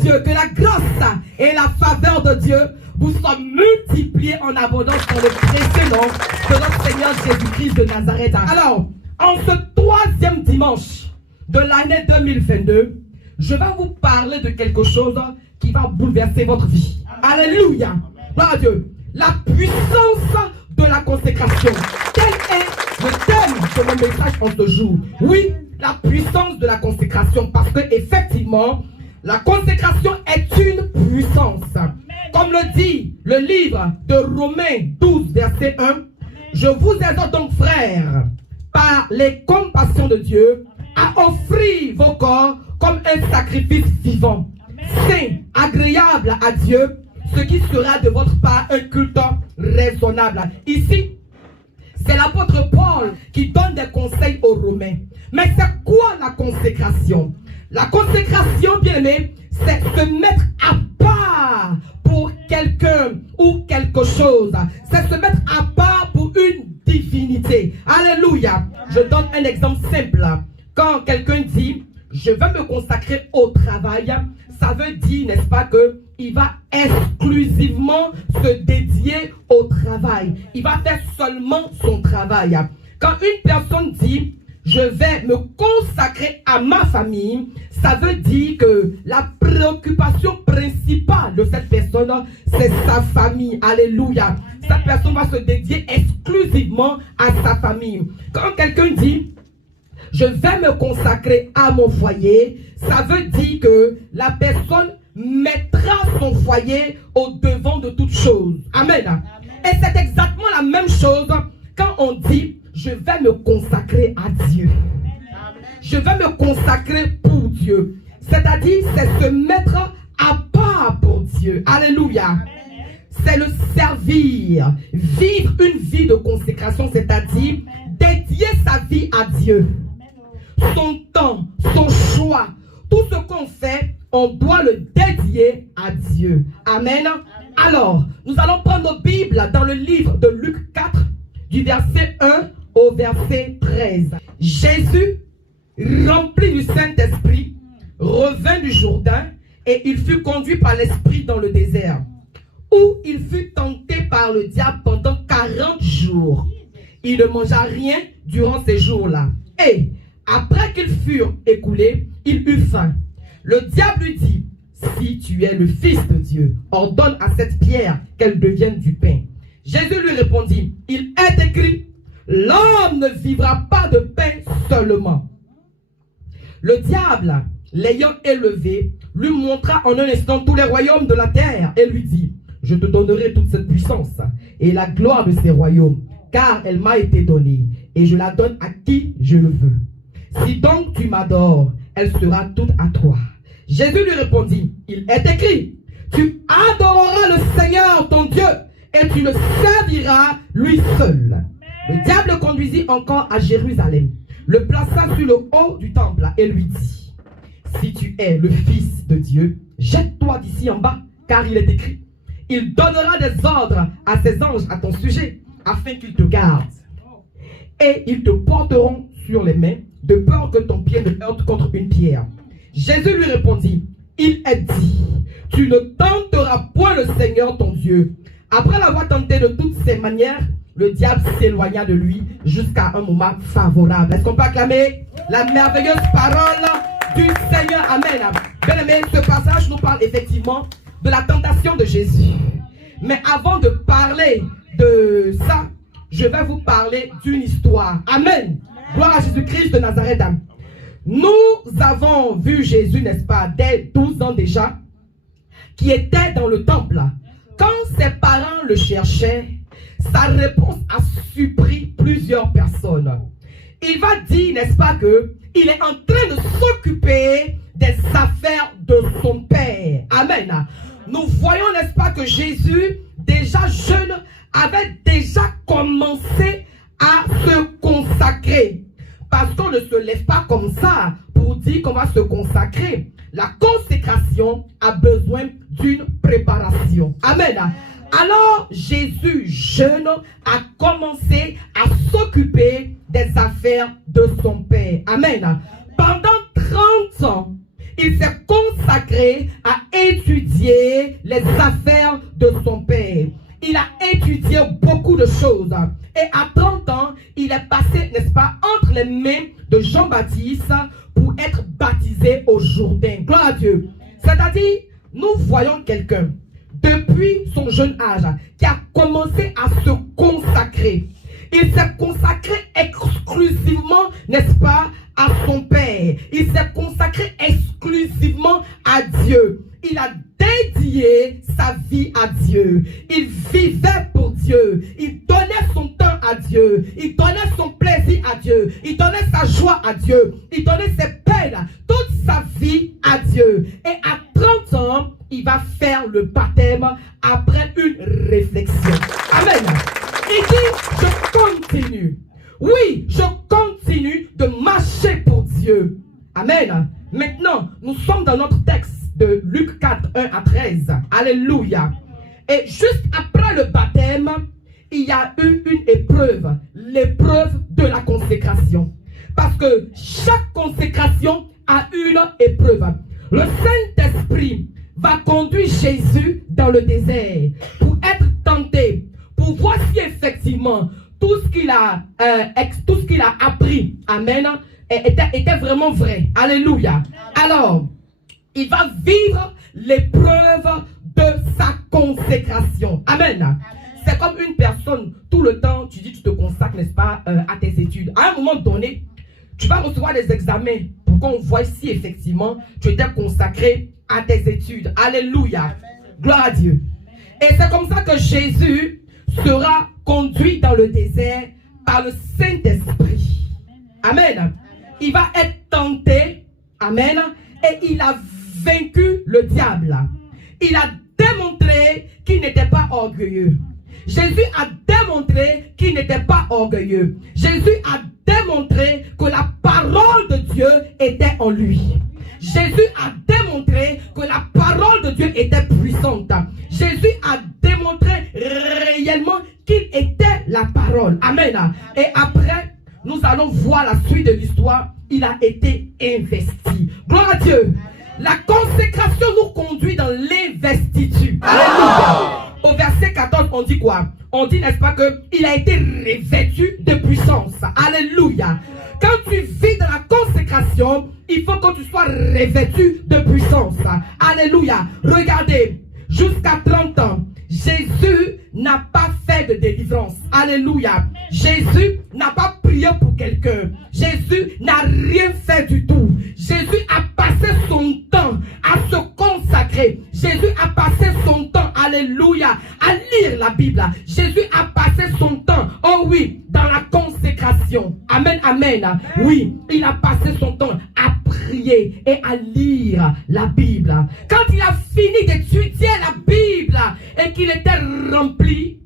Dieu, que la grâce et la faveur de Dieu vous soient multipliées en abondance dans le précieux nom de notre Seigneur Jésus-Christ de Nazareth. Alors, en ce troisième dimanche de l'année 2022, je vais vous parler de quelque chose qui va bouleverser votre vie. Alléluia. Gloire à Dieu. La puissance de la consécration. Quel est le thème de mon message en ce jour? Oui, la puissance de la consécration. Parce que effectivement, la consécration est une puissance. Comme le dit le livre de Romains 12, verset 1, je vous exhorte donc, frères, par les compassions de Dieu, à offrir vos corps comme un sacrifice vivant, saint, agréable à Dieu, ce qui sera de votre part un culte raisonnable. Ici, c'est l'apôtre Paul qui donne des conseils aux Romains. Mais c'est quoi la consécration? La consécration, bien aimé, c'est se mettre à part pour quelqu'un ou quelque chose. C'est se mettre à part pour une divinité. Alléluia. Je donne un exemple simple. Quand quelqu'un dit, je vais me consacrer au travail, ça veut dire, n'est-ce pas, qu'il va exclusivement se dédier au travail. Il va faire seulement son travail. Quand une personne dit, je vais me consacrer à ma famille, ça veut dire que la préoccupation principale de cette personne, c'est sa famille. Alléluia. Cette personne va se dédier exclusivement à sa famille. Quand quelqu'un dit, je vais me consacrer à mon foyer, ça veut dire que la personne mettra son foyer au devant de toute chose. Amen. Amen. Et c'est exactement la même chose quand on dit, je vais me consacrer à Dieu. Amen. Je vais me consacrer pour Dieu. C'est-à-dire, c'est se mettre à part pour Dieu. Alléluia. C'est le servir. Vivre une vie de consécration, c'est-à-dire dédier sa vie à Dieu. Son temps, son choix, tout ce qu'on fait, on doit le dédier à Dieu. Amen. Alors, nous allons prendre nos Bibles dans le livre de Luc 4, du verset 1 au verset 13. Jésus, rempli du Saint-Esprit, revint du Jourdain et il fut conduit par l'Esprit dans le désert, où il fut tenté par le diable pendant 40 jours. Il ne mangea rien durant ces jours-là. Et après qu'ils furent écoulés, il eut faim. Le diable lui dit, si tu es le Fils de Dieu, ordonne à cette pierre qu'elle devienne du pain. Jésus lui répondit, il est écrit, l'homme ne vivra pas de pain seulement. Le diable, l'ayant élevé, lui montra en un instant tous les royaumes de la terre et lui dit, je te donnerai toute cette puissance et la gloire de ces royaumes, car elle m'a été donnée et je la donne à qui je le veux. Si donc tu m'adores, elle sera toute à toi. Jésus lui répondit, il est écrit, tu adoreras le Seigneur ton Dieu et tu le serviras lui seul. Le diable le conduisit encore à Jérusalem, le plaça sur le haut du temple et lui dit, si tu es le Fils de Dieu, jette-toi d'ici en bas, car il est écrit, il donnera des ordres à ses anges à ton sujet, afin qu'ils te gardent. Et ils te porteront sur les mains, de peur que ton pied ne heurte contre une pierre. Jésus lui répondit, il est dit, tu ne tenteras point le Seigneur ton Dieu. Après l'avoir tenté de toutes ses manières, le diable s'éloigna de lui jusqu'à un moment favorable. Est-ce qu'on peut acclamer la merveilleuse parole du Seigneur? Amen. Bien aimé, ce passage nous parle effectivement de la tentation de Jésus. Mais avant de parler de ça, je vais vous parler d'une histoire. Amen. Gloire à Jésus-Christ de Nazareth. Nous avons vu Jésus, n'est-ce pas, dès 12 ans déjà, qui était dans le temple. Quand ses parents le cherchaient, sa réponse a surpris plusieurs personnes. Il va dire, n'est-ce pas, qu'il est en train de s'occuper des affaires de son père. Amen. Nous voyons, n'est-ce pas, que Jésus, déjà jeune, avait déjà commencé à se consacrer. Parce qu'on ne se lève pas comme ça pour dire qu'on va se consacrer. La consécration a besoin d'une préparation. Amen. Alors Jésus, jeune, a commencé à s'occuper des affaires de son père. Amen. Pendant 30 ans, il s'est consacré à étudier les affaires de son père. Il a étudié beaucoup de choses. Et à 30 ans, il est passé, n'est-ce pas, entre les mains de Jean-Baptiste pour être baptisé au Jourdain. Gloire à Dieu. C'est-à-dire, nous voyons quelqu'un, depuis son jeune âge, qui a commencé à se consacrer. Il s'est consacré exclusivement, n'est-ce pas, à son Père. Il s'est consacré exclusivement à Dieu. Il a dédié sa vie à Dieu. Il vivait pour Dieu. Il donnait son temps à Dieu. Il donnait son plaisir à Dieu. Il donnait sa joie à Dieu. Il donnait ses peines, toute sa vie à Dieu. Et à 30 ans, il va faire le baptême après une réflexion. Amen. Il dit, je continue. Oui, je continue de marcher pour Dieu. Amen. Maintenant, nous sommes dans notre texte de Luc 4, 1 à 13. Alléluia. Et juste après le baptême, il y a eu une épreuve. L'épreuve de la consécration. Parce que chaque consécration a une épreuve. Le Saint-Esprit va conduire Jésus dans le désert pour être tenté, pour voir si effectivement tout ce qu'il a appris, amen, était vraiment vrai. Alléluia. Alors, il va vivre l'épreuve de sa consécration. Amen. C'est comme une personne, tout le temps, tu dis, tu te consacres, n'est-ce pas, à tes études. À un moment donné, tu vas recevoir des examens pour qu'on voit si effectivement tu étais consacré à tes études. Alléluia. Gloire à Dieu. Et c'est comme ça que Jésus sera conduit dans le désert par le Saint-Esprit. Amen. Il va être tenté. Amen. Et il a vaincu le diable. Il a démontré qu'il n'était pas orgueilleux. Jésus a démontré qu'il n'était pas orgueilleux. Jésus a démontré que la parole de Dieu était en lui. Jésus a démontré que la parole de Dieu était puissante. Jésus a démontré réellement qu'il était la parole. Amen. Et après, nous allons voir la suite de l'histoire. Il a été investi. Gloire à Dieu. La consécration nous conduit dans l'investiture. Alléluia. Au verset 14, on dit quoi? On dit, n'est-ce pas, qu'il a été revêtu de puissance. Alléluia. Quand tu vis dans la consécration, il faut que tu sois revêtu de puissance. Alléluia. Regardez, jusqu'à 30 ans, Jésus n'a pas fait de délivrance. Alléluia. Jésus n'a pas prié pour quelqu'un. Jésus n'a rien fait du tout. Jésus a passé son temps à se consacrer. Jésus a passé son temps, alléluia, à lire la Bible. Jésus a passé son temps, oh oui, dans la consécration. Amen, amen. Oui, il a passé son temps à prier et à lire la Bible. Quand il a fini d'étudier la Bible et qu'il était rempli,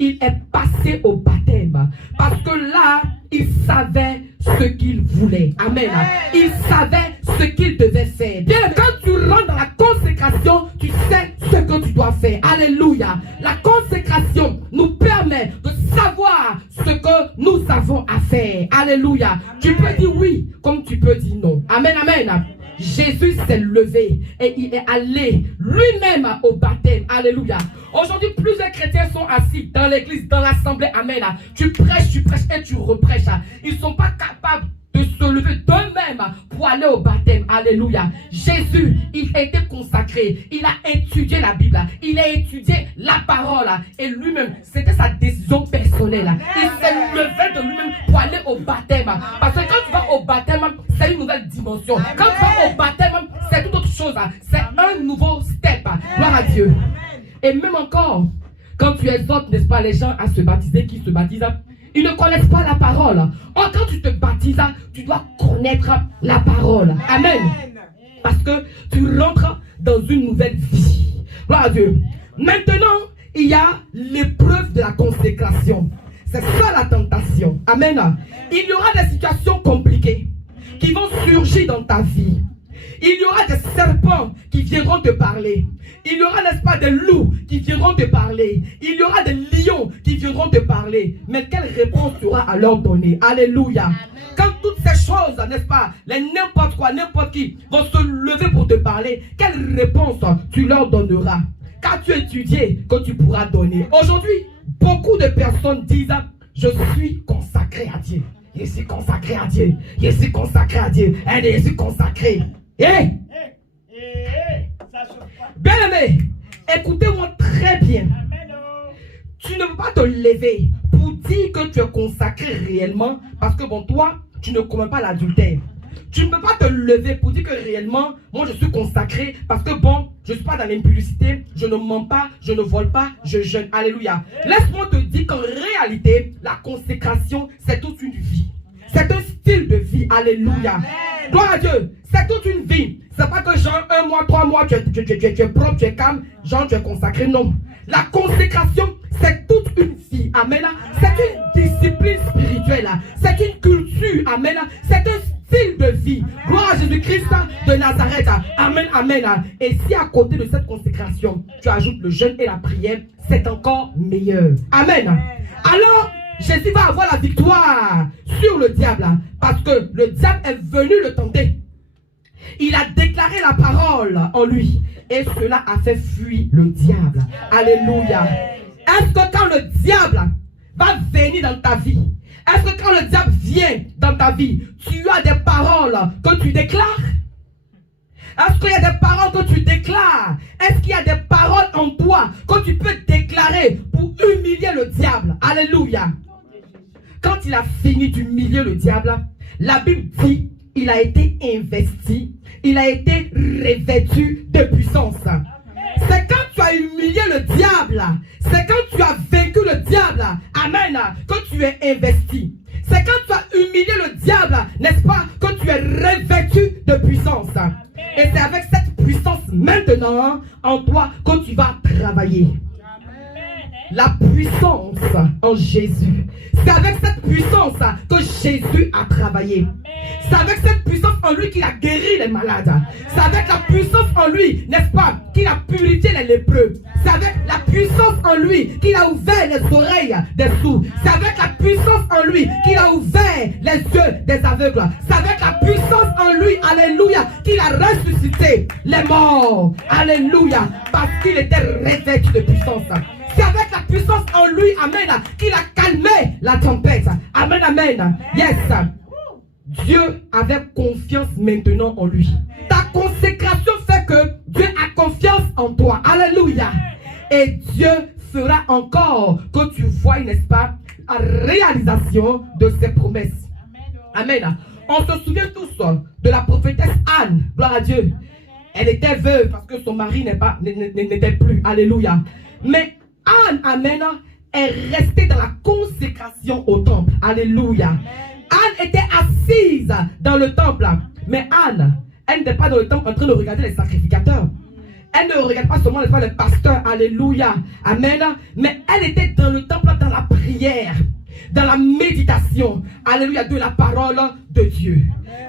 il est passé au baptême. Parce que là, il savait ce qu'il voulait. Amen. Il savait ce qu'il devait faire. Bien, quand tu rentres dans la consécration, tu sais ce que tu dois faire. Alléluia. La consécration nous permet de savoir ce que nous avons à faire. Alléluia. Tu peux dire oui, comme tu peux dire non. Amen, amen. Jésus s'est levé et il est allé lui-même au baptême. Alléluia. Aujourd'hui, plusieurs chrétiens sont assis dans l'église, dans l'assemblée. Amen. Tu prêches et tu reprêches. Ils ne sont pas capables de se lever d'eux-mêmes pour aller au baptême. Alléluia. Jésus, il a été consacré. Il a étudié la Bible. Il a étudié la parole. Et lui-même, c'était sa décision personnelle. Il s'est levé de lui-même pour aller au baptême. Parce que quand tu vas au baptême, c'est une nouvelle dimension. Quand tu vas au baptême, c'est toute autre chose. C'est un nouveau step. Gloire à Dieu. Et même encore, quand tu exhortes, n'est-ce pas, les gens à se baptiser, qui se baptisent, ils ne connaissent pas la parole. Or, quand tu te baptises, tu dois connaître la parole. Amen. Parce que tu rentres dans une nouvelle vie. Gloire à Dieu. Maintenant, il y a l'épreuve de la consécration. C'est ça la tentation. Amen. Il y aura des situations compliquées qui vont surgir dans ta vie. Il y aura des serpents qui viendront te parler. Il y aura, n'est-ce pas, des loups qui viendront te parler. Il y aura des lions qui viendront te parler. Mais quelle réponse tu auras à leur donner? Alléluia. Amen. Quand toutes ces choses choses, n'est-ce pas, n'importe quoi, n'importe qui vont se lever pour te parler, quelle réponse tu leur donneras? Qu'as-tu étudié que tu pourras donner? Aujourd'hui, beaucoup de personnes disent, je suis consacré à Dieu. Je suis consacré à Dieu. Je suis consacré à Dieu. Je suis consacré. Bien aimé, écoutez-moi très bien. Tu ne peux pas te lever pour dire que tu es consacré réellement parce que bon, toi, tu ne commets pas l'adultère. Tu ne peux pas te lever pour dire que réellement, moi je suis consacré parce que bon, je ne suis pas dans l'impudicité, je ne mens pas, je ne vole pas, je jeûne. Alléluia. Laisse-moi te dire qu'en réalité, la consécration, c'est toute une vie. C'est un style de vie. Alléluia. Gloire à Dieu. C'est toute une vie. C'est pas que genre 1 mois, 3 mois, tu es propre, tu es calme, genre tu es consacré. Non. La consécration, c'est toute une vie. Amen. C'est une discipline spirituelle. C'est une culture. Amen. C'est un style de vie. Gloire à Jésus-Christ de Nazareth. Amen, amen. Et si à côté de cette consécration, tu ajoutes le jeûne et la prière, c'est encore meilleur. Amen. Alors, Jésus va avoir la victoire sur le diable parce que le diable est venu le tenter. Il a déclaré la parole en lui et cela a fait fuir le diable. Alléluia. Est-ce que quand le diable va venir dans ta vie, est-ce que quand le diable vient dans ta vie, tu as des paroles que tu déclares? Est-ce qu'il y a des paroles que tu déclares? Est-ce qu'il y a des paroles en toi que tu peux déclarer pour humilier le diable? Alléluia. Quand il a fini d'humilier le diable, la Bible dit, il a été investi, il a été revêtu de puissance. C'est quand tu as humilié le diable, c'est quand tu as vaincu le diable, amen, que tu es investi. C'est quand tu as humilié le diable, n'est-ce pas, que tu es revêtu de puissance. Et c'est avec cette puissance maintenant en toi que tu vas travailler. La puissance en Jésus. C'est avec cette puissance que Jésus a travaillé. C'est avec cette puissance en lui qu'il a guéri les malades. C'est avec la puissance en lui, n'est-ce pas, qu'il a purifié les lépreux. C'est avec la puissance en lui qu'il a ouvert les oreilles des sourds. C'est avec la puissance en lui qu'il a ouvert les yeux des aveugles. C'est avec la puissance en lui, alléluia, qu'il a ressuscité les morts. Alléluia, parce qu'il était revêtu de puissance. C'est avec la puissance en lui, amen, qu'il a calmé la tempête. Amen, amen. Yes. Dieu avait confiance maintenant en lui. Ta consécration fait que Dieu a confiance en toi. Alléluia. Et Dieu fera encore que tu vois, n'est-ce pas, la réalisation de ses promesses. Amen. On se souvient tous de la prophétesse Anne. Gloire à Dieu. Elle était veuve parce que son mari n'était plus. Alléluia. Mais Anne, amen, est restée dans la consécration au temple. Alléluia. Anne était assise dans le temple. Mais Anne, elle n'était pas dans le temple en train de regarder les sacrificateurs. Elle ne regarde pas seulement les pasteurs. Alléluia. Amen. Mais elle était dans le temple, dans la prière, dans la méditation. Alléluia, de la parole de Dieu.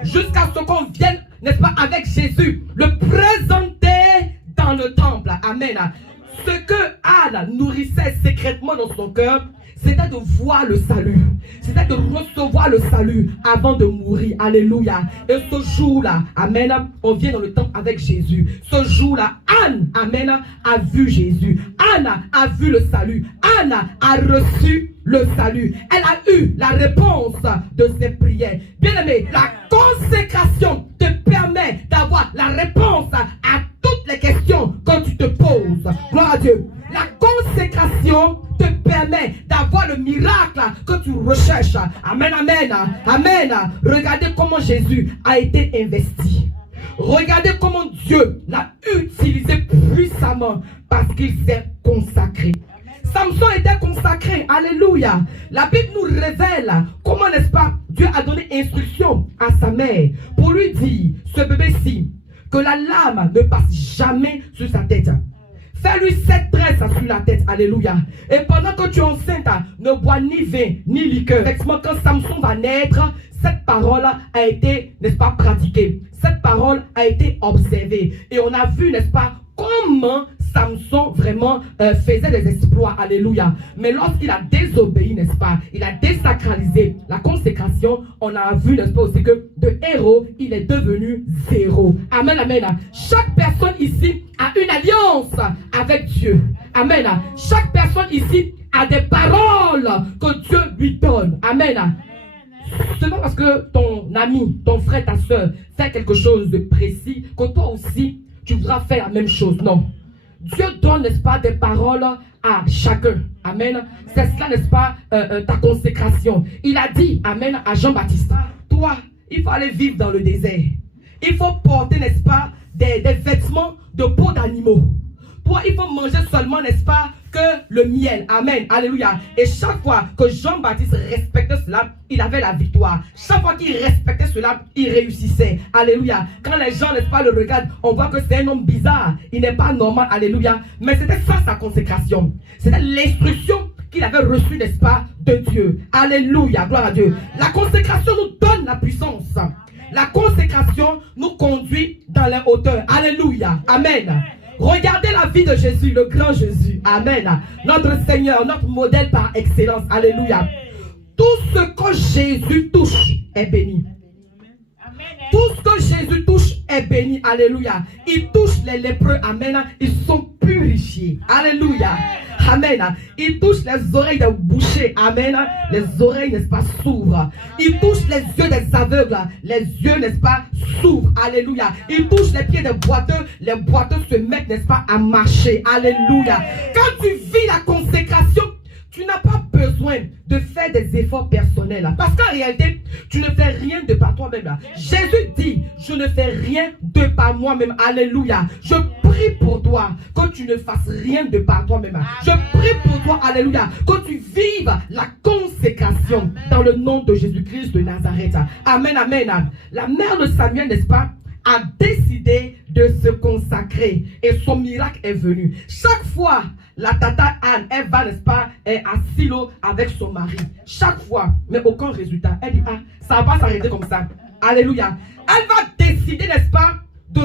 Jusqu'à ce qu'on vienne, n'est-ce pas, avec Jésus, le présenter dans le temple. Amen. Ce que Anne nourrissait secrètement dans son cœur, c'était de voir le salut. C'était de recevoir le salut avant de mourir. Alléluia. Et ce jour-là, amen, on vient dans le temple avec Jésus. Ce jour-là, Anne, amen, a vu Jésus. Anne a vu le salut. Anne a reçu le salut. Elle a eu la réponse de ses prières. Bien aimé, la consécration te permet d'avoir la réponse à toutes les questions que tu te poses. Gloire à Dieu. La consécration te permet d'avoir le miracle que tu recherches. Amen, amen, amen. Regardez comment Jésus a été investi. Regardez comment Dieu l'a utilisé puissamment parce qu'il s'est consacré. Samson était consacré. Alléluia. La Bible nous révèle comment, n'est-ce pas, Dieu a donné instruction à sa mère pour lui dire, ce bébé-ci, que la lame ne passe jamais sur sa tête. Fais-lui 7 tresses sur la tête. Alléluia. Et pendant que tu es enceinte, ne bois ni vin, ni liqueur. Effectivement, quand Samson va naître, cette parole a été, n'est-ce pas, pratiquée. Cette parole a été observée. Et on a vu, n'est-ce pas, comment Samson vraiment faisait des exploits, alléluia. Mais lorsqu'il a désobéi, n'est-ce pas, il a désacralisé la consécration, on a vu, n'est-ce pas, aussi que de héros, il est devenu zéro. Amen, amen. Chaque personne ici a une alliance avec Dieu. Amen. Chaque personne ici a des paroles que Dieu lui donne. Amen. Ce n'est pas parce que ton ami, ton frère, ta soeur fait quelque chose de précis que toi aussi, tu voudras faire la même chose. Non. Dieu donne, n'est-ce pas, des paroles à chacun. Amen. C'est cela, n'est-ce pas, ta consécration. Il a dit, amen, à Jean-Baptiste, toi, il faut aller vivre dans le désert. Il faut porter, n'est-ce pas, des vêtements de peau d'animaux. Toi, il faut manger seulement, n'est-ce pas, que le miel. Amen. Alléluia. Et chaque fois que Jean-Baptiste respectait cela, il avait la victoire. Chaque fois qu'il respectait cela, il réussissait. Alléluia. Quand les gens, n'est-ce pas, le regardent, on voit que c'est un homme bizarre. Il n'est pas normal. Alléluia. Mais c'était ça sa consécration. C'était l'instruction qu'il avait reçue, n'est-ce pas, de Dieu. Alléluia. Gloire à Dieu. La consécration nous donne la puissance. La consécration nous conduit dans les hauteurs. Alléluia. Amen. Regardez la vie de Jésus, le grand Jésus. Amen. Notre Seigneur, notre modèle par excellence. Alléluia. Tout ce que Jésus touche est béni. Tout ce que Jésus touche est béni. Alléluia. Il touche les lépreux. Amen. Ils sont purifiés. Alléluia. Amen. Il touche les oreilles des bouchers. Amen. Les oreilles, n'est-ce pas, s'ouvrent. Il touche les yeux des aveugles. Les yeux, n'est-ce pas, s'ouvrent. Alléluia. Il touche les pieds des boiteux. Les boiteux se mettent, n'est-ce pas, à marcher. Alléluia. Quand tu vis la consécration, tu n'as pas besoin de faire des efforts personnels. Parce qu'en réalité, tu ne fais rien de par toi-même. Jésus dit, je ne fais rien de par moi-même. Alléluia. Je prie pour toi que tu ne fasses rien de par toi-même. Je prie pour toi, alléluia, que tu vives la consécration dans le nom de Jésus-Christ de Nazareth. Amen, amen. La mère de Samuel, n'est-ce pas, a décidé de se consacrer et son miracle est venu. Chaque fois, la tata Anne, elle va, n'est-ce pas, à Silo avec son mari. Chaque fois, mais aucun résultat. Elle dit, ah, ça va pas s'arrêter comme ça. Alléluia. Elle va décider, n'est-ce pas, de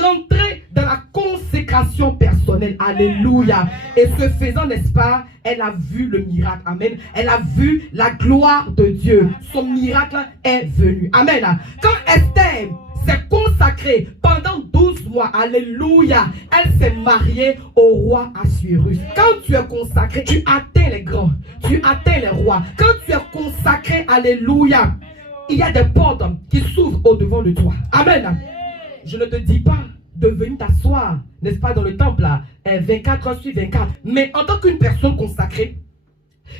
rentrer dans la consécration personnelle. Alléluia. Et ce faisant, n'est-ce pas, elle a vu le miracle. Amen. Elle a vu la gloire de Dieu. Son miracle est venu. Amen. Quand Esther s'est consacrée pendant 12 mois, alléluia, elle s'est mariée au roi Assuérus. Quand tu es consacré, tu atteins les grands, tu atteins les rois. Quand tu es consacré, alléluia, il y a des portes qui s'ouvrent au-devant de toi. Amen. Je ne te dis pas de venir t'asseoir, n'est-ce pas, dans le temple, là, 24 heures sur 24. Mais en tant qu'une personne consacrée,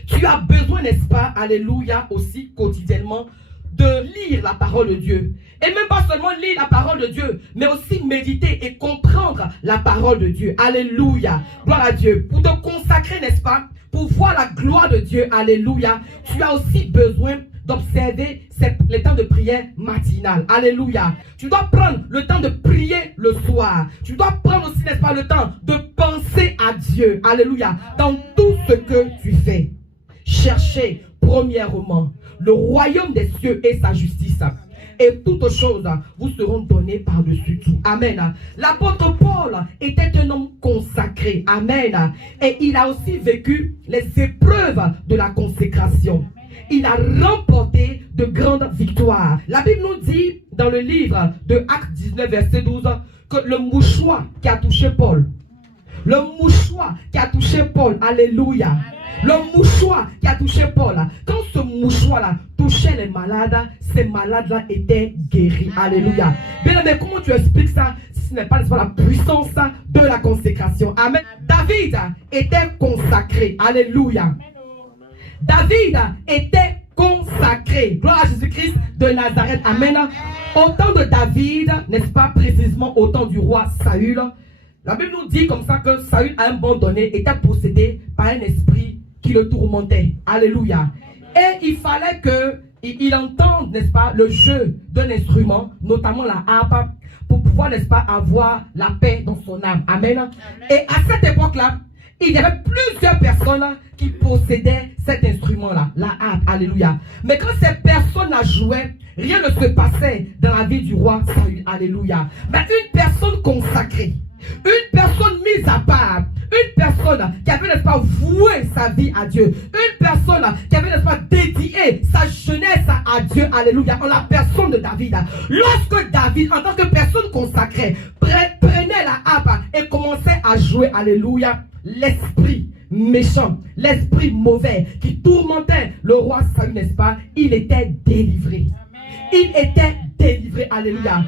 tu as besoin, n'est-ce pas, alléluia, aussi quotidiennement, de lire la parole de Dieu. Et même pas seulement lire la parole de Dieu, mais aussi méditer et comprendre la parole de Dieu. Alléluia. Gloire à Dieu. Pour te consacrer, n'est-ce pas, pour voir la gloire de Dieu, alléluia, tu as aussi besoin d'observer les temps de prière matinale. Alléluia. Tu dois prendre le temps de prier le soir. Tu dois prendre aussi, n'est-ce pas, le temps de penser à Dieu. Alléluia. Dans tout ce que tu fais. Cherchez premièrement le royaume des cieux et sa justice. Et toutes choses vous seront données par-dessus tout. Amen. L'apôtre Paul était un homme consacré. Amen. Et il a aussi vécu les épreuves de la consécration. Il a remporté de grandes victoires. La Bible nous dit dans le livre de Actes 19, verset 12, que le mouchoir qui a touché Paul, alléluia, le mouchoir qui a touché Paul, quand ce mouchoir-là touchait les malades, ces malades-là étaient guéris. Alléluia. Bien, mais comment tu expliques ça si ce n'est pas la puissance de la consécration? Amen. David était consacré. Alléluia. David était consacré. Gloire à Jésus-Christ de Nazareth. Amen. Au temps de David, n'est-ce pas, précisément au temps du roi Saül, la Bible nous dit comme ça que Saül, à un moment donné, était possédé par un esprit qui le tourmentait. Alléluia. Et il fallait qu'il entende, n'est-ce pas, le jeu d'un instrument, notamment la harpe, pour pouvoir, n'est-ce pas, avoir la paix dans son âme. Amen. Et à cette époque-là, il y avait plusieurs personnes qui possédaient cet instrument-là, la harpe. Alléluia. Mais quand ces personnes la jouaient, rien ne se passait dans la vie du roi Saül. Alléluia. Mais une personne consacrée, Une personne mise à part. Une personne qui avait, n'est-ce pas, voué sa vie à Dieu. Une personne qui avait, n'est-ce pas, dédié sa jeunesse à Dieu. Alléluia. En la personne de David. Lorsque David, en tant que personne consacrée, prenait la harpe et commençait à jouer, alléluia, l'esprit méchant, l'esprit mauvais qui tourmentait le roi Saül, n'est-ce pas, il était délivré. Il était délivré. Alléluia.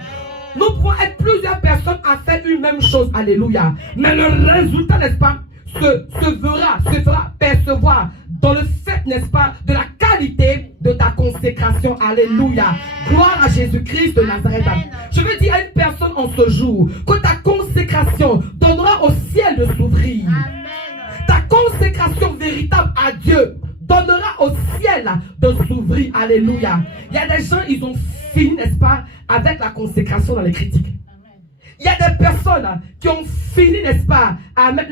Nous pouvons être plusieurs personnes à faire une même chose. Alléluia. Mais le résultat, n'est-ce pas, se fera percevoir dans le fait, n'est-ce pas, de la qualité de ta consécration. Alléluia. Gloire à Jésus-Christ de Nazareth. Je veux dire à une personne en ce jour que ta consécration donnera au ciel de s'ouvrir. Ta consécration véritable à Dieu donnera au ciel de s'ouvrir. Alléluia. Il y a des gens, ils ont fini, n'est-ce pas, avec la consécration dans les critiques. Il y a des personnes qui ont fini, n'est-ce pas, à mettre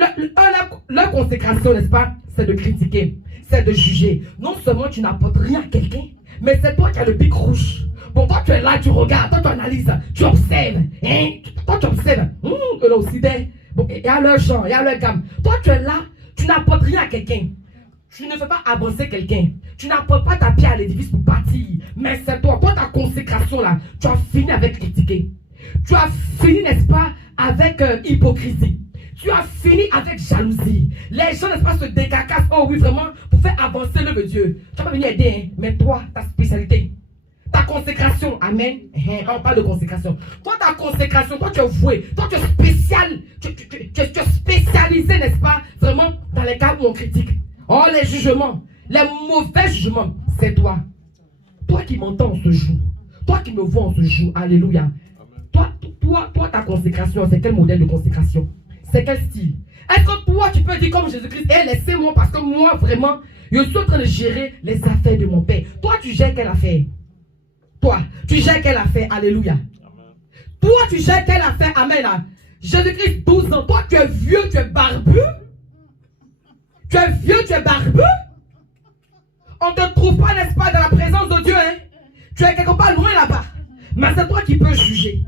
leur consécration, n'est-ce pas, c'est de critiquer, c'est de juger. Non seulement tu n'apportes rien à quelqu'un, mais c'est toi qui as le bic rouge. Bon, toi tu es là, tu regardes, toi tu analyses, tu observes. Hein? Toi tu observes. Eux là aussi, bon, il y a leur genre, il y a leur gamme. Toi tu es là, tu n'apportes rien à quelqu'un. Tu ne fais pas avancer quelqu'un. Tu n'apportes pas ta pierre à l'édifice pour bâtir. Mais c'est toi. Toi, ta consécration là, tu as fini avec critiquer. Tu as fini, n'est-ce pas, avec hypocrisie. Tu as fini avec jalousie. Les gens, n'est-ce pas, se décacassent. Oh oui, vraiment, pour faire avancer l'œuvre de Dieu. Tu vas pas venir aider, hein. Mais toi, ta spécialité, ta consécration, amen. On parle de consécration. Toi, ta consécration, toi, tu es voué. Toi, tu es spécial. Tu es spécialisé, n'est-ce pas, vraiment, dans les cas où on critique. Oh, les jugements, les mauvais jugements, c'est toi. Toi qui m'entends en ce jour. Toi qui me vois en ce jour. Alléluia. Toi, ta consécration, c'est quel modèle de consécration? C'est quel style? Est-ce que toi, tu peux dire comme Jésus-Christ, laissez-moi parce que moi, vraiment, je suis en train de gérer les affaires de mon Père. Toi, tu gères quelle affaire? Toi, tu gères quelle affaire? Alléluia. Amen. Toi, tu gères quelle affaire? Amen. Jésus-Christ, 12 ans. Toi, tu es vieux, tu es barbu. Tu es vieux, tu es barbu. On ne te trouve pas, n'est-ce pas, dans la présence de Dieu. Hein? Tu es quelque part loin là-bas. Mais c'est toi qui peux juger.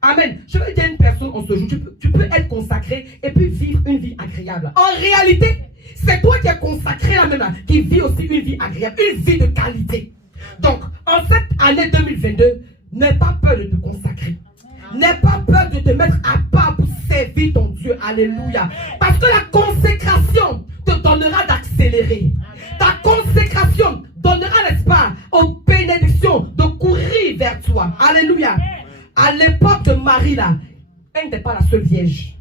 Amen. Je veux dire à une personne en ce jour, tu peux être consacré et puis vivre une vie agréable. En réalité, c'est toi qui es consacré là-même, qui vit aussi une vie agréable, une vie de qualité. Donc, en cette année 2022, n'aie pas peur de te consacrer. N'aie pas peur de te mettre à part pour servir ton Dieu. Alléluia. Parce que la consécration te donnera d'accélérer. Ta consécration donnera, n'est-ce pas, aux bénédictions de courir vers toi. Alléluia. À l'époque de Marie, là, elle n'était pas la seule vierge.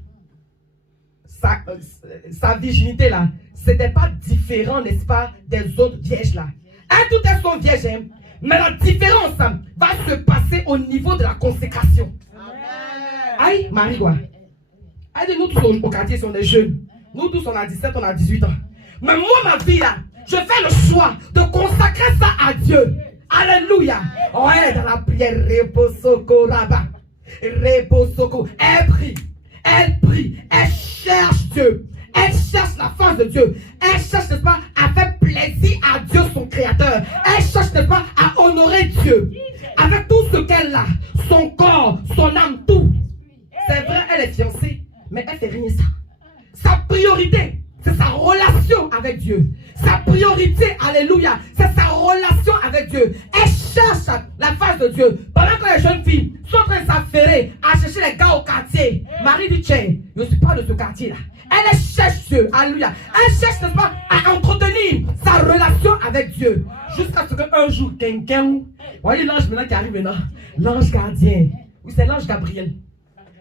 Sa virginité, là, c'était pas différent, n'est-ce pas, des autres vierges, là. Elles toutes elles sont vierges, hein. Mais la différence va se passer au niveau de la consécration. Aïe, Marie, quoi. Aïe, nous tous au quartier, on est jeunes. Nous tous, on a 17, on a 18 ans. Mais moi, ma vie, là, je fais le choix de consacrer ça à Dieu. Alléluia. Oh, elle est dans la prière. Reposoko Rabba. Reposoko. Elle prie. Elle cherche Dieu. Elle cherche la face de Dieu. Elle cherche, n'est-ce pas, à faire plaisir à Dieu, son créateur. Elle cherche, n'est-ce pas, à honorer Dieu. Avec tout ce qu'elle a. Son corps, son âme, tout. C'est vrai, elle est fiancée. Mais elle fait rien ça. Sa priorité, c'est sa relation avec Dieu. Sa priorité, alléluia, c'est sa relation avec Dieu. Elle cherche la face de Dieu. Pendant que les jeunes filles sont en train de s'affairer à chercher les gars au quartier, Marie dit, tiens, je ne suis pas de ce quartier-là. Elle cherche Dieu, alléluia. Elle cherche, n'est-ce pas, à entretenir sa relation avec Dieu. Jusqu'à ce qu'un jour, quelqu'un, voyez l'ange maintenant qui arrive maintenant, l'ange gardien. Oui, c'est l'ange Gabriel.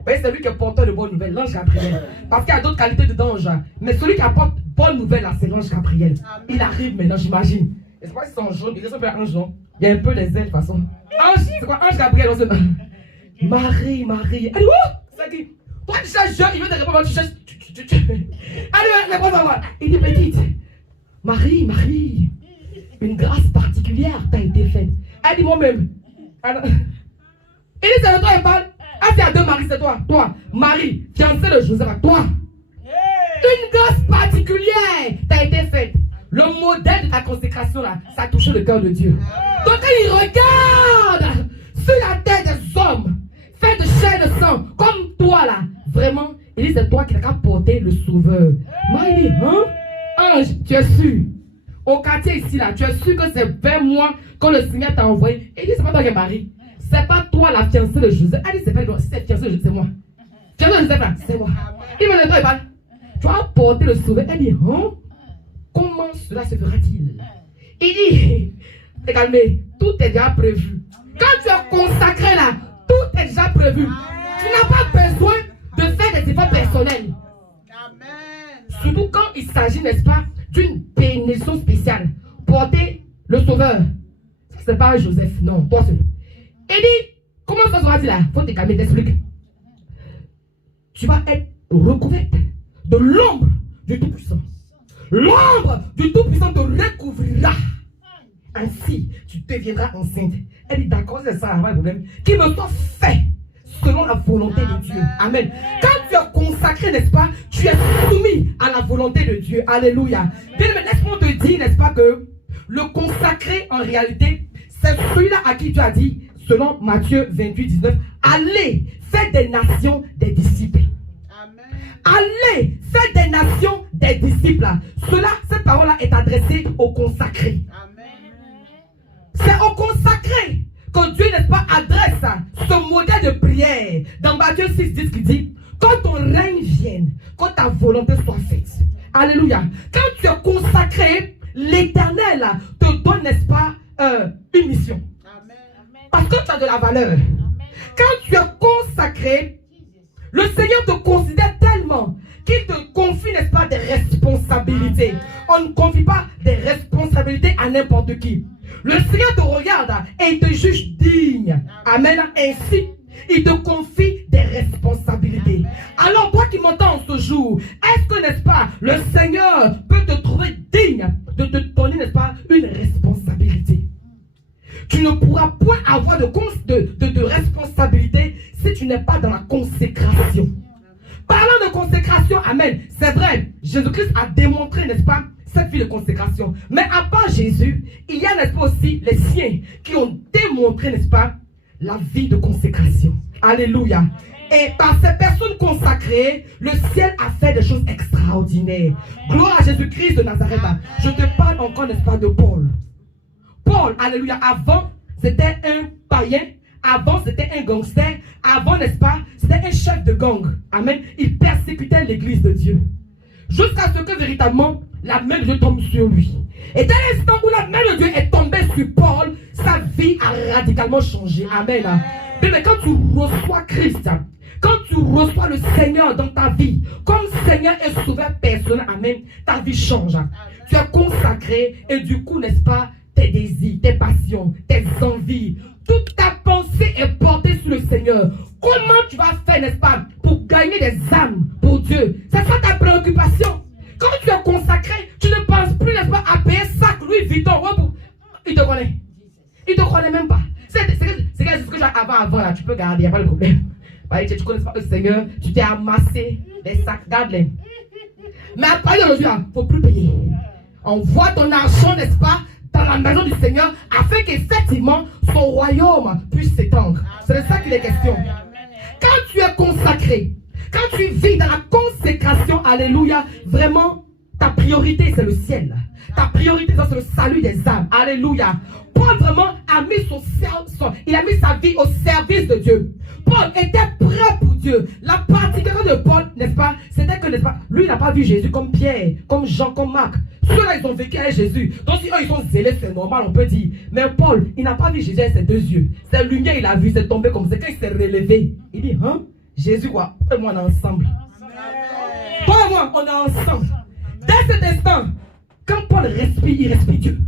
C'est lui qui est porteur de bonnes nouvelles, l'ange Gabriel. Parce qu'il y a d'autres qualités de d'ange. Mais celui qui apporte bonnes nouvelles, c'est l'ange Gabriel. Il arrive maintenant, j'imagine. Et c'est pas si c'est en jaune, il ressemble à un ange, non? Il y a un peu des ailes, de toute façon. Ange, c'est quoi? Ange Gabriel, on se... Marie. Elle dit, oh! C'est qui? Toi, tu cherches jeune, il veut te répondre, tu cherches... Allez, réponds-moi. Il dit, petite, Marie, une grâce particulière t'a été faite. Elle dit, moi-même. Il dit, c'est de toi, il parle. Ah, c'est à deux Marie, c'est toi. Toi, Marie, fiancée de Joseph, toi. Une grâce particulière t'a été faite. Le modèle de ta consécration, là, ça a touché le cœur de Dieu. Donc, quand il regarde sur la terre des hommes, fait de chair et de sang, comme toi, là, vraiment, il c'est toi qui as porté le sauveur. Moi, il dit, hein? Ange, tu es sûr. Au quartier ici, là, tu es sûr que c'est vers moi que le Seigneur t'a envoyé. Il dit, c'est pas toi qui es marié. C'est pas toi la fiancée de Joseph. Elle dit, c'est pas toi, c'est fiancée de Joseph, c'est moi. Fiancée de Joseph, là, c'est moi. Il me dit, toi, il parle. Tu as porté le sauveur. Elle dit, hein? Comment cela se fera-t-il? Il dit, calmez, tout est déjà prévu. Quand tu es consacré là, tout est déjà prévu. Tu n'as pas besoin de faire des efforts personnels. Surtout quand il s'agit, n'est-ce pas, d'une bénédiction spéciale. Porter le sauveur. Ce n'est pas Joseph, non, toi seul. Il dit, comment ça sera-t-il là? Faut te calmer, t'explique. Tu vas être recouverte de l'ombre du Tout-Puissant. L'ombre du Tout-Puissant te recouvrira. Ainsi, tu deviendras enceinte. Elle dit, d'accord, c'est ça, pas de problème. Qu'il me soit fait selon la volonté de Dieu. Amen. Quand tu es consacré, n'est-ce pas, tu es soumis à la volonté de Dieu. Alléluia. Bien, mais laisse-moi te dire, n'est-ce pas, que le consacré, en réalité, c'est celui-là à qui tu as dit, selon Matthieu 28, 19, allez, faites des nations des disciples. Allez, faites des nations des disciples. Cette parole-là est adressée aux consacrés. C'est aux consacrés que Dieu, n'est-ce pas, adresse ce modèle de prière. Dans Matthieu 6, 10, qui dit, quand ton règne vienne, quand ta volonté soit faite. Alléluia. Quand tu es consacré, l'Éternel te donne, n'est-ce pas, une mission. Parce que tu as de la valeur. Quand tu es consacré, le Seigneur te considère tellement qu'il te confie, n'est-ce pas, des responsabilités. On ne confie pas des responsabilités à n'importe qui. Le Seigneur te regarde et il te juge digne. Amen. Ainsi, il te confie des responsabilités. Alors, toi qui m'entends ce jour, est-ce que, n'est-ce pas, le Seigneur peut te trouver digne de te donner, n'est-ce pas, une responsabilité? Tu ne pourras point avoir de responsabilité si tu n'es pas dans la consécration. Parlant de consécration, amen, c'est vrai, Jésus-Christ a démontré, n'est-ce pas, cette vie de consécration. Mais à part Jésus, il y a, n'est-ce pas, aussi les siens qui ont démontré, n'est-ce pas, la vie de consécration. Alléluia. Et par ces personnes consacrées, le ciel a fait des choses extraordinaires. Gloire à Jésus-Christ de Nazareth. Je te parle encore, n'est-ce pas, de Paul. Paul, alléluia, avant, c'était un païen. Avant, c'était un gangster. Avant, n'est-ce pas, c'était un chef de gang. Amen. Il persécutait l'église de Dieu. Jusqu'à ce que, véritablement, la main de Dieu tombe sur lui. Et dès l'instant où la main de Dieu est tombée sur Paul, sa vie a radicalement changé. Amen. Mais quand tu reçois Christ, quand tu reçois le Seigneur dans ta vie, comme Seigneur et sauveur personnel, amen, ta vie change. Tu es consacré et du coup, n'est-ce pas, tes désirs, tes passions, tes envies, toute ta pensée est portée sur le Seigneur. Comment tu vas faire, n'est-ce pas, pour gagner des âmes pour Dieu? C'est ça ta préoccupation. Quand tu es consacré, tu ne penses plus, n'est-ce pas, à payer sac Louis Vuitton. Il te connaît. Il ne te connaît même pas. C'est ce que j'ai avant là. Tu peux garder, il n'y a pas de problème. Tu ne connais pas le Seigneur, tu t'es amassé des sacs, garde-les. Mais à partir d'aujourd'hui, il ne faut plus payer. Envoie ton argent, n'est-ce pas, dans la maison du Seigneur, afin qu'effectivement son royaume puisse s'étendre. C'est de ça qu'il est question. Quand tu es consacré, quand tu vis dans la consécration, alléluia, vraiment, ta priorité c'est le ciel. Ta priorité c'est le salut des âmes. Alléluia. Paul vraiment a mis il a mis sa vie au service de Dieu. Paul était prêt pour Dieu. La particularité de Paul, n'est-ce pas, c'était que, n'est-ce pas, lui il n'a pas vu Jésus comme Pierre, comme Jean, comme Marc. Ceux-là ils ont vécu avec Jésus. Donc si eux ils sont zélés, c'est normal, on peut dire. Mais Paul, il n'a pas vu Jésus avec ses deux yeux. Sa lumière, il a vu, c'est tombé comme ça. Quand il s'est relevé, il dit, hein, Jésus quoi, toi et moi on est ensemble. Toi et moi on est ensemble. Dès cet instant, quand Paul respire, il respire Dieu.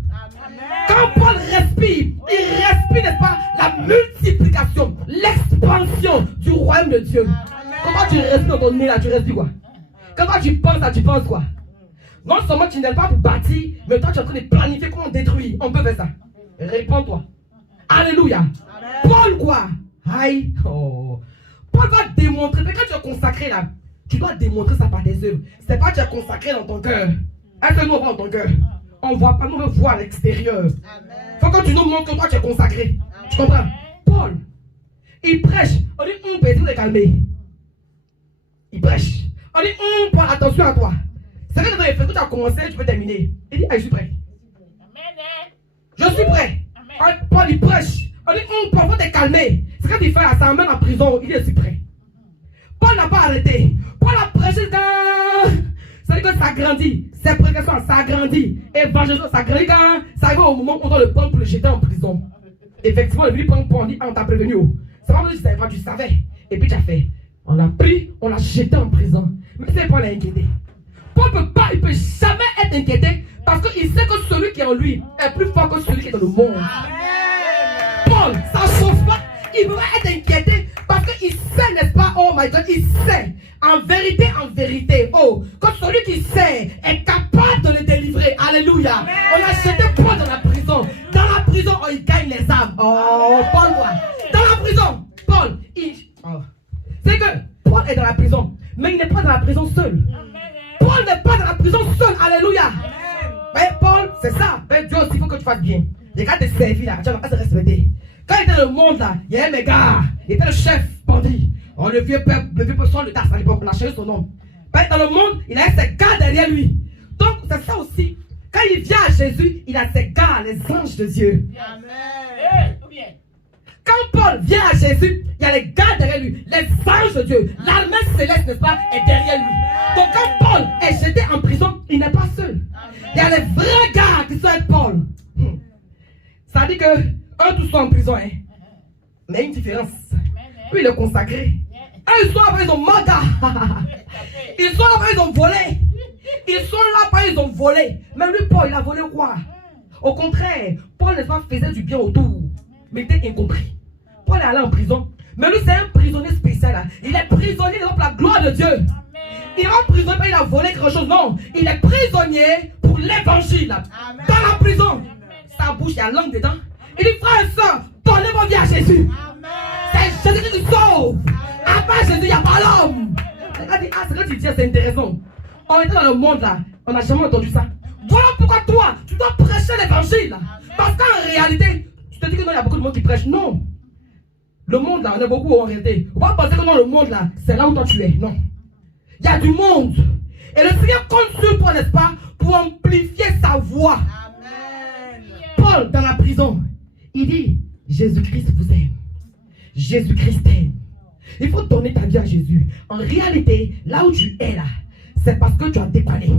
Quand Paul respire, il respire, n'est-ce pas, la multiplication, l'expansion du royaume de Dieu. Comment tu respires dans ton nez là, tu respires quoi? Quand tu penses là, tu penses quoi? Non seulement tu n'es pas pour bâtir, mais toi tu es en train de planifier comment détruire. On peut faire ça. Réponds-toi. Alléluia. Paul quoi? Aïe. Oh. Paul va démontrer, mais quand tu es consacré là, tu dois démontrer ça par tes œuvres. C'est pas que tu es consacré dans ton cœur. Est-ce que nous on voit dans ton cœur? On ne voit pas, nous on veut voir à l'extérieur. Il faut que tu nous montres que toi tu es consacré. Tu comprends? Paul, il prêche. On dit, on peut te calmer. Il prêche. On dit, Paul, attention à toi. C'est vrai que quand tu as commencé, tu peux terminer. Il dit, je suis prêt. Je suis prêt. Paul, il prêche. On dit, Paul, faut te calmer. C'est quand il fait ça, emmène en prison, il dit, je suis prêt. Paul n'a pas arrêté. Paul a prêché quand... C'est-à-dire que ça grandit. Ses prédications, ça grandit. Évangélisation, ça grandit quand ça arrive au moment où on doit le prendre pour le jeter en prison. Effectivement, il est venu prendre Paul, on dit, on t'a prévenu. C'est pas parce que tu savais pas, tu savais. Et puis tu as fait. On l'a pris, on l'a jeté en prison. Mais c'est Paul est inquiété. Paul peut pas, il peut jamais être inquiété parce qu'il sait que celui qui est en lui est plus fort que celui qui est dans le monde. Paul, ça ne chauffe pas. Il peut pas être inquiété parce qu'il sait, n'est-ce pas, oh my God, il sait, en vérité, oh, que celui qui sait est capable de le délivrer. Alléluia. On a jeté Paul dans la prison. Dans la prison, oh, il gagne les âmes. Oh, Paul, voilà. Dans la prison, Paul, c'est que Paul est dans la prison, mais il n'est pas dans la prison seul. Paul n'est pas dans la prison seul. Alléluia. Mais Paul, c'est ça. Mais Dieu aussi, il faut que tu fasses bien. Les gars te servent là, tu vas pas se respecter. Quand il était dans le monde là, il y avait mes gars, il était le chef bandit. Oh, le vieux peuple son le tasse à l'époque, on a changé son nom. Mais dans le monde, il a ses gars derrière lui. Donc, c'est ça aussi. Quand il vient à Jésus, il a ses gars, les anges de Dieu. Amen. Quand Paul vient à Jésus, il y a les gars derrière lui, les anges de Dieu. L'armée céleste, n'est-ce pas, est derrière lui. Donc quand Paul est jeté en prison, il n'est pas seul. Il y a les vrais gars qui sont avec Paul. Ça dit que eux tous sont en prison, hein. Mais une différence. Lui, il est consacré. Eux, ils sont là, ils ont mandat. Ils sont là, ils ont volé. Ils sont là, ils ont volé. Même lui, Paul, il a volé quoi? Au contraire, Paul, n'est-ce pas, faisait du bien autour. Mais il était incompris. Paul est allé en prison. Mais lui, c'est un prisonnier spécial. Là. Il est prisonnier pour la gloire de Dieu. Amen. Il n'est pas prisonnier parce qu'il a volé quelque chose. Non. Il est prisonnier pour l'évangile. Dans la prison. Amen. Sa bouche, il y a langue dedans. Il dit, frère et soeur, donnez vos vies à Jésus. C'est Jésus qui nous sauve. Après Jésus, il n'y a pas l'homme. C'est quand tu dis, c'est intéressant. On était dans le monde là. On n'a jamais entendu ça. Voilà pourquoi toi, tu dois prêcher l'évangile. Parce qu'en réalité, tu te dis que non, il y a beaucoup de monde qui prêche. Non. Le monde là, on est beaucoup en réalité. On va pas penser que non, le monde là, c'est là où toi tu es. Non. Il y a du monde. Et le Seigneur compte sur toi, n'est-ce pas, pour amplifier sa voix. Amen. Paul, dans la prison, il dit, Jésus-Christ vous aime. Jésus-Christ t'aime. Il faut donner ta vie à Jésus. En réalité, là où tu es là, c'est parce que tu as déconné.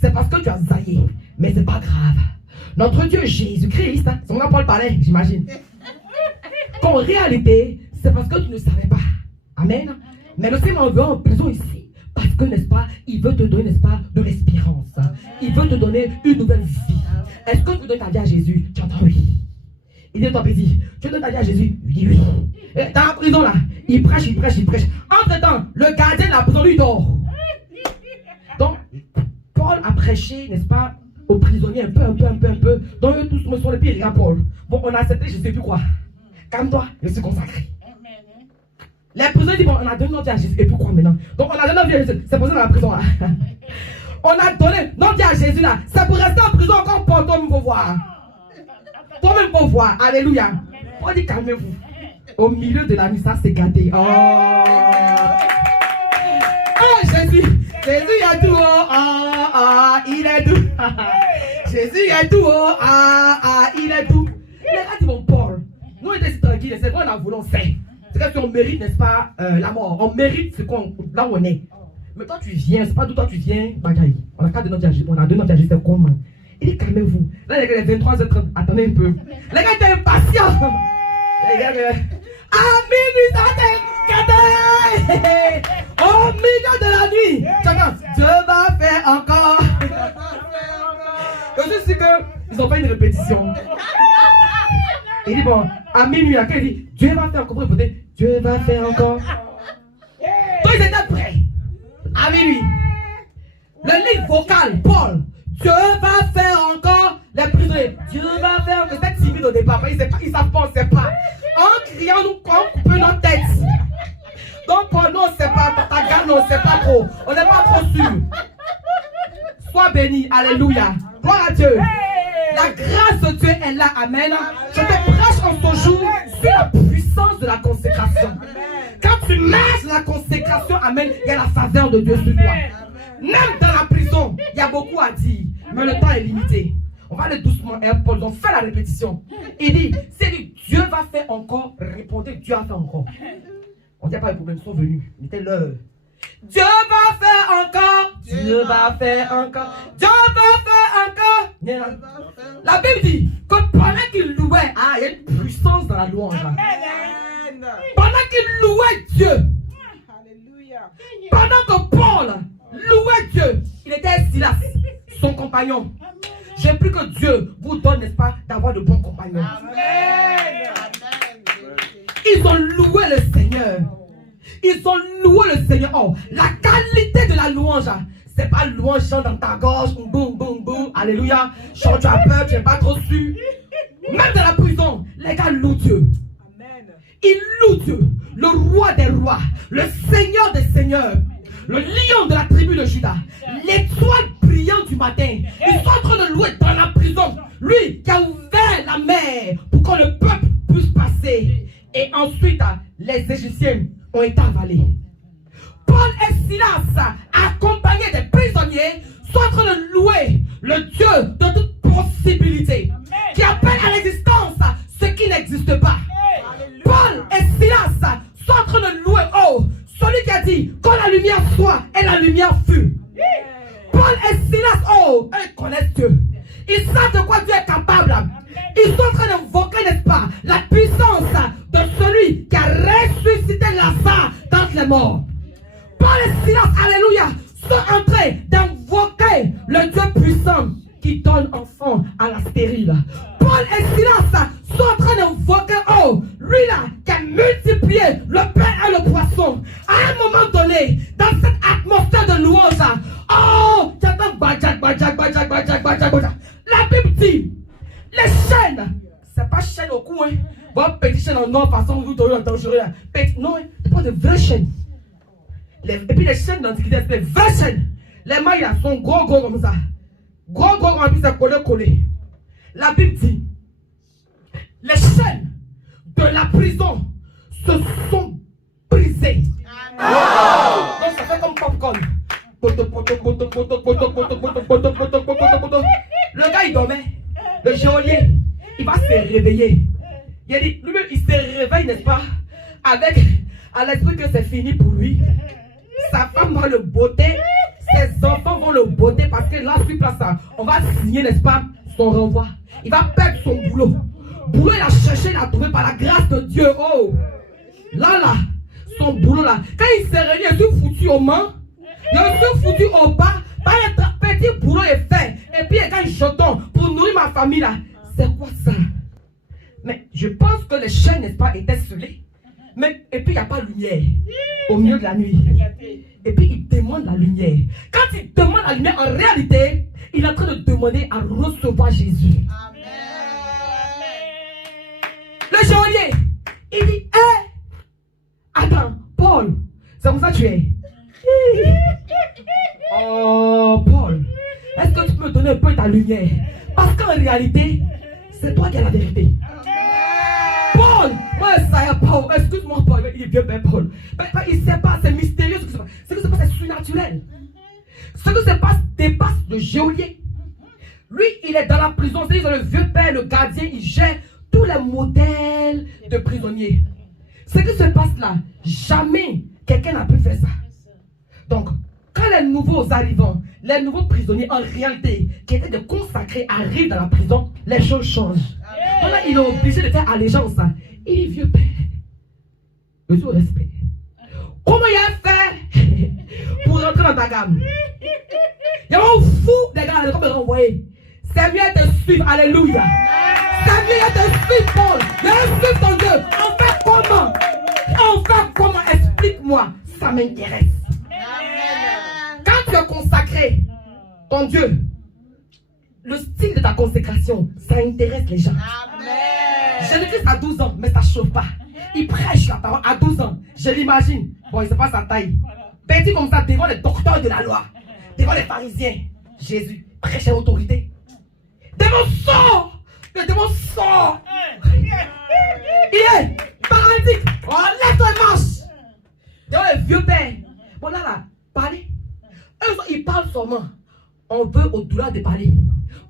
C'est parce que tu as zaillé. Mais c'est pas grave. Notre Dieu Jésus-Christ, c'est ce qu'on Paul parlait, j'imagine. Qu'en réalité, c'est parce que tu ne savais pas. Amen. Mais le Seigneur veut en prison ici. Parce que, n'est-ce pas, il veut te donner, n'est-ce pas, de l'espérance. Il veut te donner une nouvelle vie. Est-ce que tu donnes ta vie à Jésus? Tu entends oui. Il dit, toi, petit, tu donnes ta vie à Jésus? Il dit oui. Et dans la prison, là, il prêche. Entre-temps, le gardien de la prison, lui, dort. Donc, Paul a prêché, n'est-ce pas, aux prisonniers un peu. Donc, eux tous me sont les pieds, regarde Paul. Bon, on a accepté, je ne sais plus quoi. Calme-toi, je suis consacré. Les prisonniers disent, bon, on a donné notre vie à Jésus. Et pourquoi maintenant? Donc, on a donné notre vie à Jésus. C'est pour ça dans la prison là. On a donné notre vie à Jésus là. C'est pour rester en prison encore pour toi-même pour voir. Toi-même pour voir. Alléluia. On dit, calmez-vous. Au milieu de la nuit, ça s'est gâté. Oh, Jésus. Jésus, il a tout. Il est doux. Jésus, il est tout. Il est doux. Les gars disent, bon, Paul, nous, on était tranquilles. C'est quoi on a voulu, on sait. C'est qu'on mérite, n'est-ce pas, la mort. On mérite là où on est. Mais toi, tu viens, c'est pas d'où toi tu viens, bagaille. On a donné notre vie, c'est comment? Il dit, calmez-vous. Là, les gars, les 23h30, attendez un peu. Les gars étaient impatients. Les gars, à minuit, ça t'est gâté. Au milieu de la nuit. Dieu va faire encore. Je suis sûr qu'ils ont fait une répétition. Il dit, bon, à minuit, il dit, Dieu va faire encore. Dieu va faire encore. Donc, ils étaient prêts. À minuit. Le livre vocal, Paul. Dieu va faire encore les prisonniers. Dieu va faire encore. C'était timide au départ. Ils ne savent pas, on ne sait pas. En criant, nous coupe notre tête. Donc, Paul, nous, on ne sait pas. Ta garde, on ne sait pas trop. On n'est pas trop sûr. Sois béni. Alléluia. Gloire à Dieu. La grâce de Dieu est là. Amen. Je te prêche en ce jour sur la puissance de la consécration. Quand tu marches dans la consécration, amen, il y a la faveur de Dieu sur toi. Même dans la prison, il y a beaucoup à dire, mais le temps est limité. On va aller doucement, Paul, on fait la répétition. Il dit, c'est Dieu va faire encore, répondez, Dieu va faire encore. On ne dit pas les problèmes sont venus, mettez l'heure. Dieu va faire encore, Dieu va faire encore, Dieu va faire encore. La Bible dit que pendant qu'il louait, il y a une puissance dans la louange. Pendant qu'il louait Dieu, pendant que Paul louait Dieu, il était Silas, son compagnon. J'ai pris que Dieu vous donne, n'est-ce pas, d'avoir de bons compagnons. Ils ont loué le Seigneur. Ils ont loué le Seigneur. Oh, la qualité de la louange, c'est pas louange chant dans ta gorge, boum, boum, boum, alléluia. Chant, tu as peur, tu n'es pas trop su. Même dans la prison, les gars louent Dieu. Ils louent Dieu, le roi des rois, le Seigneur des seigneurs, le lion de la tribu de Juda, l'étoile brillante du matin. Ils sont en train de louer dans la prison. Lui qui a ouvert la mer pour que le peuple puisse passer. Et ensuite, les Égyptiens ont été avalés. Paul et Silas, accompagnés des prisonniers, sont en train de louer le Dieu de toute possibilité, qui appelle à l'existence ce qui n'existe pas. Paul et Silas sont en train de louer, celui qui a dit quand la lumière soit et la lumière fut. Paul et Silas, ils connaissent Dieu. Ils savent de quoi Dieu est capable. Ils sont en train d'invoquer, n'est-ce pas, la puissance de celui qui a ressuscité Lazare d'entre les morts. Paul et Silas, alléluia, sont en train d'invoquer le Dieu puissant qui donne enfant à la stérile. Paul et Silas sont en train d'invoquer, lui là, qui a multiplié le pain et le poisson. À un moment donné, dans cette atmosphère de louange, tu entends bajak, bajak, bajak, bajak, bajak, bajak. La Bible dit, les chaînes, c'est pas chaîne au cou, bon, petit chaîne en or, façon, vous devez dangereux. Non, c'est pas de vraies chaînes. Et puis les chaînes d'antiquité, c'est des vraies chaînes. Les mailles là sont gros comme ça. Gros comme ça, collé. La Bible dit, les chaînes de la prison se sont brisées. Donc ça fait comme popcorn. Le gars il dormait. Le geôlier, il va se réveiller. Il a dit, lui-même il se réveille, n'est-ce pas, avec à l'esprit que c'est fini pour lui. Sa femme va le botter, ses enfants vont le botter parce que là sur place, on va signer, n'est-ce pas, son renvoi. Il va perdre son boulot. Boulot, il a cherché, il a trouvé par la grâce de Dieu. Là, son boulot là. Quand il s'est réveillé, il s'est foutu au mains, il s'est foutu au bas. Un petit boulot est fait. Et puis il gagne jeton pour nourrir ma famille là. C'est quoi ça? Mais je pense que les chaînes, n'est-ce pas, étaient scellées. Mais, et puis il n'y a pas de lumière au milieu de la nuit. Et puis il demande la lumière. Quand il demande la lumière, en réalité, il est en train de demander à recevoir Jésus. Amen. Le geôlier, il dit, attends, Paul, c'est comme ça que tu es. Paul, est-ce que tu peux me donner un peu ta lumière? Parce qu'en réalité, c'est toi qui as la vérité. Paul, moi, ça Paul, excuse-moi, Paul, il est vieux, mais Paul. Il ne sait pas, c'est mystérieux ce qui se passe. Ce qui se passe, c'est surnaturel. Ce qui se passe dépasse le geôlier. Lui, il est dans la prison, c'est le vieux père, le gardien, il gère tous les modèles de prisonniers. Ce qui se passe là, jamais quelqu'un n'a pu faire ça. Donc, quand les nouveaux arrivants, les nouveaux prisonniers, en réalité, qui étaient des consacrés, arrivent dans la prison, les choses changent. Donc là, il est obligé de faire allégeance. Il est vieux père. Le tout respect. Comment il a fait pour rentrer dans ta gamme? Il y a un fou des gars, comme renvoyer. C'est mieux de te suivre, alléluia. C'est mieux de te suivre, Paul. De suivre ton Dieu. En fait, comment? Explique-moi. Ça m'intéresse. Quand tu es consacré, ton Dieu, le style de ta consécration, ça intéresse les gens. Jésus-Christ a 12 ans, mais ça ne chauffe pas. Il prêche la parole à 12 ans. Je l'imagine. Bon, il ne sait pas sa taille. Petit comme ça, devant les docteurs de la loi, devant les pharisiens. Jésus prêche à l'autorité. Démon sort! Le démon sort! Il est paralytique. Oh, lève-toi et marche! transformant. On veut au-delà de parler.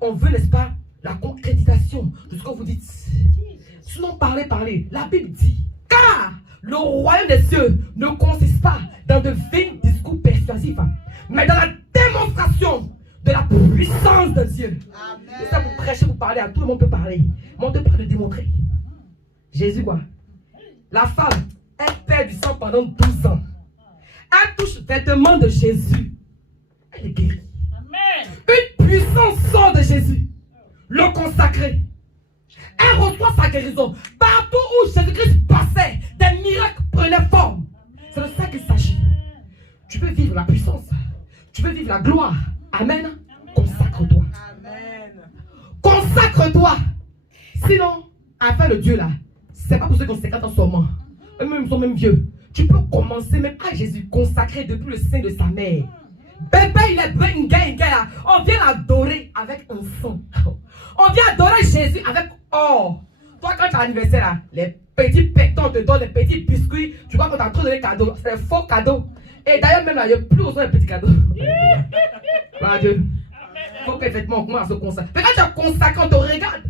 On veut, n'est-ce pas, la concrétisation de ce que vous dites. Sinon, parlez. La Bible dit, car le royaume des cieux ne consiste pas dans de vains discours persuasifs, mais dans la démonstration de la puissance de Dieu. Et ça, vous prêchez, vous parlez, à tout le monde peut parler. Mais on ne peut pas le démontrer. Jésus, quoi? La femme, elle perd du sang pendant 12 ans. Elle touche le vêtement de Jésus. Elle est guérie. Une puissance sort de Jésus. Le consacré. Elle reçoit sa guérison. Partout où Jésus-Christ passait, des miracles prenaient forme. C'est de ça qu'il s'agit. Tu veux vivre la puissance. Tu veux vivre la gloire. Amen. Consacre-toi. Consacre-toi. Sinon, afin de Dieu là, c'est pas pour ceux qui ont 50 ans seulement. Eux-mêmes, ils sont même vieux. Tu peux commencer même à Jésus, consacré depuis le sein de sa mère. Bébé, il est bengue, là. On vient l'adorer avec un son. On vient adorer Jésus avec or. Toi, quand tu as l'anniversaire là, les petits pétons te donnent, les petits biscuits, tu vois qu'on t'a trop donné cadeaux. C'est un faux cadeau. Et d'ailleurs, même là, il n'y a plus besoin de petits cadeaux. Gloire Dieu. Il faut qu'effectivement on commence à se consacrer. Mais quand tu as consacré, on te regarde.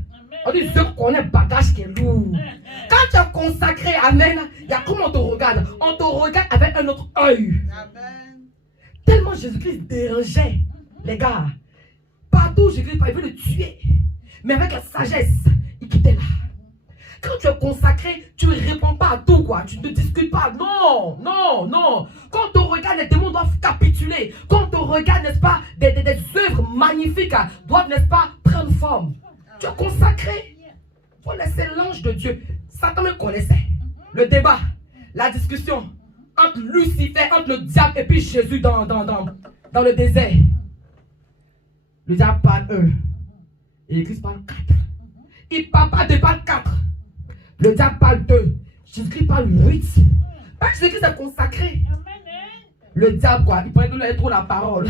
On dit, je connais un bagage qui est lourd. Quand tu as consacré, amen, il y a comment on te regarde. On te regarde avec un autre œil. Tellement Jésus-Christ dérangeait les gars. Partout Jésus-Christ, il veut le tuer. Mais avec la sagesse, il quittait là. Quand tu es consacré, tu ne réponds pas à tout, quoi. Tu ne discutes pas. Non. Quand on te regarde, les démons doivent capituler. Quand on te regarde, n'est-ce pas, des œuvres magnifiques doivent, n'est-ce pas, prendre forme. Tu es consacré. Il faut laisser l'ange de Dieu. Satan me connaissait. Le débat, la discussion entre Lucifer, entre le diable et puis Jésus dans le désert. Le diable parle 1. Et Christ parle 4. Il parle pas 2, parle 4. Le diable parle 2. Jésus-Christ parle 8. Jésus-Christ est consacré. Le diable, quoi, il prenait de lui trop la parole.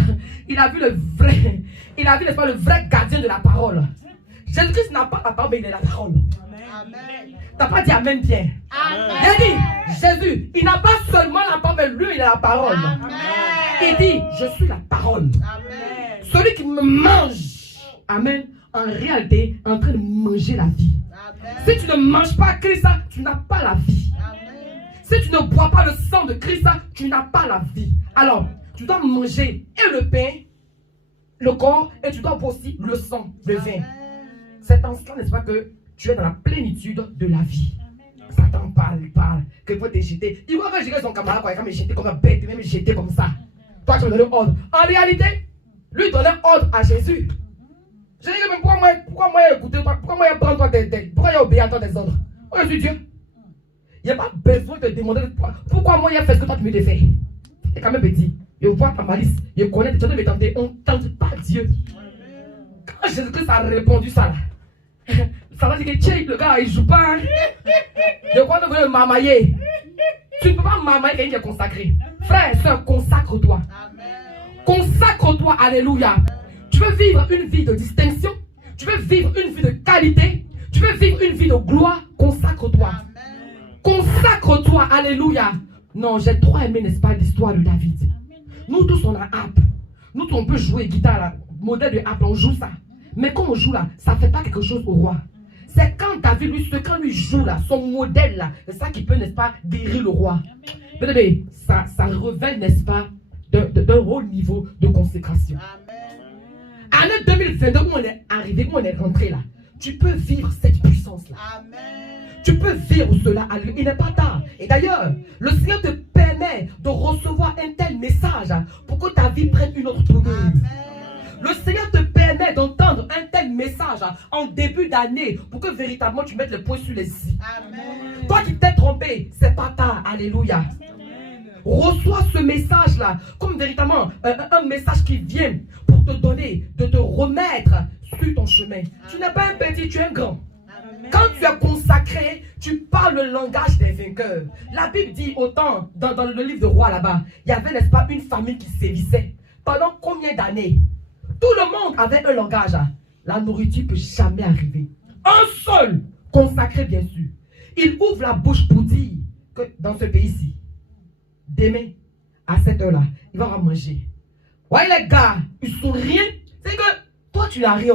Il a vu le vrai. Il a vu, n'est-ce pas, le vrai gardien de la parole. Jésus-Christ n'a pas la parole, mais il est la parole. T'as pas dit amen bien. Il a dit, Jésus, il n'a pas seulement la parole, mais lui, il a la parole. Il dit, je suis la parole. Celui qui me mange, amen, en réalité, est en train de manger la vie. Si tu ne manges pas Christ, tu n'as pas la vie. Si tu ne bois pas le sang de Christ, tu n'as pas la vie. Alors, tu dois manger et le pain, le corps, et tu dois boire aussi le sang, le vin. C'est en cela, n'est-ce pas, que tu es dans la plénitude de la vie. Satan parle, qu'il faut te jeter. Il voit que j'ai son camarade, quoi, il va me jeter comme un bête, il va me jeter comme ça. Toi, tu me donnes ordre. En réalité, lui donnait ordre à Jésus. Je dis, mais pourquoi moi écouter toi? Pourquoi moi prendre toi pourquoi il obéir à toi des ordres? Oh, je suis Dieu. Il n'y a pas besoin de te demander pourquoi moi il a fait ce que toi tu me fais. C'est quand même petit. Je vois ta malice. Je connais des choses de me tenter. On ne tente pas Dieu. Quand Jésus-Christ a répondu ça là, ça va dire que tiens, le gars il joue pas. Je crois que vous voulez mamailler. Tu ne peux pas mamailler quelqu'un qui est consacré. Frère et soeur, consacre-toi. Consacre-toi, alléluia. Tu veux vivre une vie de distinction. Tu veux vivre une vie de qualité. Tu veux vivre une vie de gloire. Consacre-toi. Consacre-toi, alléluia. Non, j'ai trop aimé, n'est-ce pas, l'histoire de David. Nous tous, on a harpe. Nous tous, on peut jouer guitare, là, modèle de harpe, on joue ça. Mais quand on joue là, ça ne fait pas quelque chose au roi. C'est quand David, quand lui joue là, son modèle là, c'est ça qui peut, n'est-ce pas, guérir le roi. Mais ça revêt, n'est-ce pas, d'un haut niveau de consécration. Année 2022, où on est arrivé, où on est rentré là, tu peux vivre cette puissance là. Tu peux vivre cela à lui. Il n'est pas tard. Et d'ailleurs, le Seigneur te permet de recevoir un tel message pour que ta vie prenne une autre tournure. Le Seigneur te permet d'entendre un tel message en début d'année pour que véritablement tu mettes le point sur les i. Toi qui t'es trompé, c'est pas tard. Alléluia. Reçois ce message-là comme véritablement un message qui vient pour te donner, de te remettre sur ton chemin. Tu n'es pas un petit, tu es un grand. Quand tu es consacré, tu parles le langage des vainqueurs. La Bible dit autant, dans le livre de Roi là-bas, il y avait, n'est-ce pas, une famille qui sévissait. Pendant combien d'années? Tout le monde avait un langage. La nourriture ne peut jamais arriver. Un seul, consacré bien sûr. Il ouvre la bouche pour dire que dans ce pays-ci, demain, à cette heure-là, il va manger. voyez les gars, ils sont rien. C'est que toi tu n'as rien.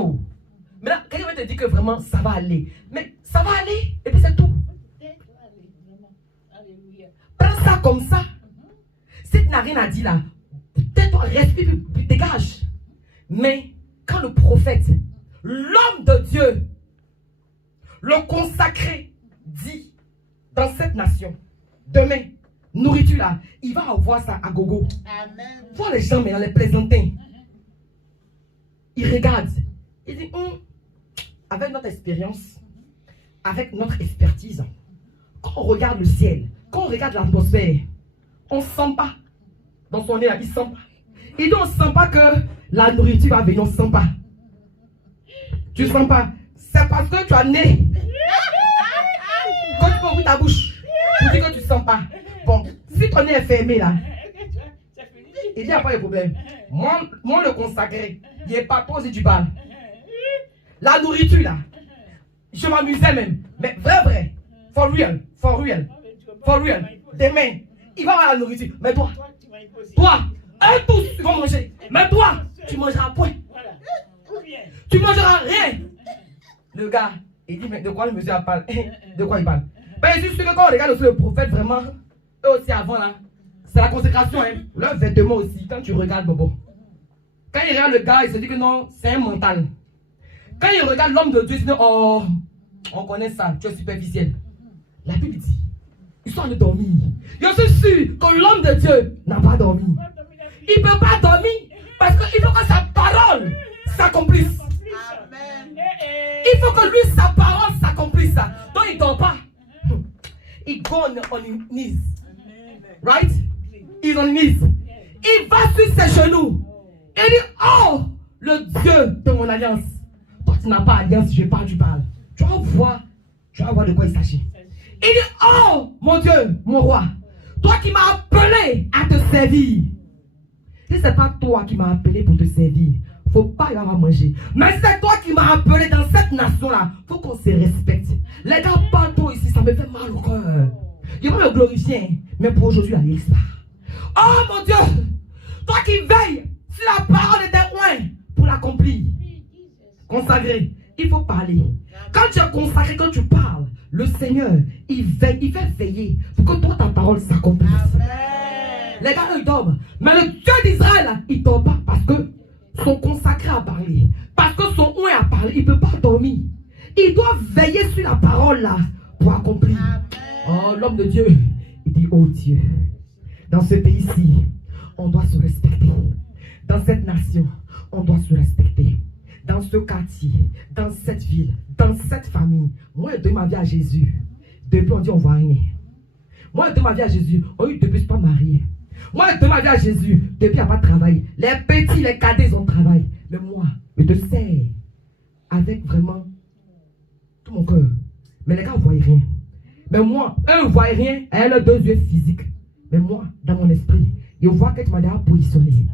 Maintenant, quelqu'un va te dire que vraiment ça va aller. Mais ça va aller, et puis c'est tout. Prends ça comme ça. Si tu n'as rien à dire là, tais-toi, respire, puis dégage. Mais quand le prophète, l'homme de Dieu, le consacré, dit dans cette nation, demain, nourriture là, il va avoir ça à gogo. Amen. Vois les gens maintenant, les plaisantins. Ils regardent. Ils disent, avec notre expérience, avec notre expertise, quand on regarde le ciel, quand on regarde l'atmosphère, on ne sent pas. Dans son nez là, il ne sent pas. Il dit, on ne sent pas que la nourriture va venir, on ne sent pas. Tu ne sens pas. C'est parce que tu as né. Quand tu peux ouvrir ta bouche, tu dis que tu ne sens pas. Bon, si ton nez est fermé là, il n'y a pas de problème. Moi le consacré, il n'est pas posé du bal. La nourriture là, je m'amusais même. Mais vrai. For real. Demain, il va avoir la nourriture. Mais toi, tous, tu vas manger. Mais toi, tu mangeras point. Tu mangeras rien. Le gars, il dit, mais de quoi le monsieur parle? De quoi il parle? Ben, je suis sûr que quand on regarde aussi le prophète, vraiment, eux aussi avant là, c'est la consécration, hein. Leur vêtement aussi, quand tu regardes, Bobo. Quand il regarde le gars, il se dit que non, c'est un mental. Quand il regarde l'homme de Dieu, il se dit, oh, on connaît ça, tu es superficiel. La Bible dit, ils sont en train de dormir. Je suis sûr que l'homme de Dieu n'a pas dormi. Il ne peut pas dormir parce qu'il faut que sa parole s'accomplisse. Il faut que lui, sa parole s'accomplisse. Donc il ne dort pas. Il go on his knees. Right? Il est on his knees. Il va sur ses genoux. Et il dit, oh, le Dieu de mon alliance. Toi, tu n'as pas alliance, je parle du Baal. Tu vas voir de quoi il s'agit. Il dit, oh, mon Dieu, mon roi, toi qui m'as appelé à te servir. Si ce n'est pas toi qui m'as appelé pour te servir, il ne faut pas y avoir à manger. Mais c'est toi qui m'as appelé dans cette nation-là. Il faut qu'on se respecte. Les gars parlent trop ici, ça me fait mal au cœur. Ils vont me glorifier, mais pour aujourd'hui, la liste. Oh mon Dieu, toi qui veilles sur la parole de tes oins pour l'accomplir. Consacré, il faut parler. Quand tu es consacré, quand tu parles, le Seigneur, il fait veiller pour que toi, ta parole s'accomplisse. Les gars, ils dorment. Mais le Dieu d'Israël, il ne dort pas parce que son consacré a parlé. Parce que son oint a parlé. Il ne peut pas dormir. Il doit veiller sur la parole là pour accomplir. Oh, l'homme de Dieu, il dit, oh Dieu, dans ce pays-ci, on doit se respecter. Dans cette nation, on doit se respecter. Dans ce quartier, dans cette ville, dans cette famille. Moi, je donne ma vie à Jésus. Depuis, on dit, on ne voit rien. Moi, je donne ma vie à Jésus. On dit, depuis, je ne suis pas marié. Moi, je donne ma vie à Jésus. Depuis, il n'y a pas de travail. Les petits, les cadets, ils ont travail. Mais moi, je te sers avec vraiment tout mon cœur. Mais les gars ne voient rien. Mais moi, eux ne voient rien. Elle a 2 yeux physiques. Mais moi, dans mon esprit, je vois que tu m'as déjà positionné.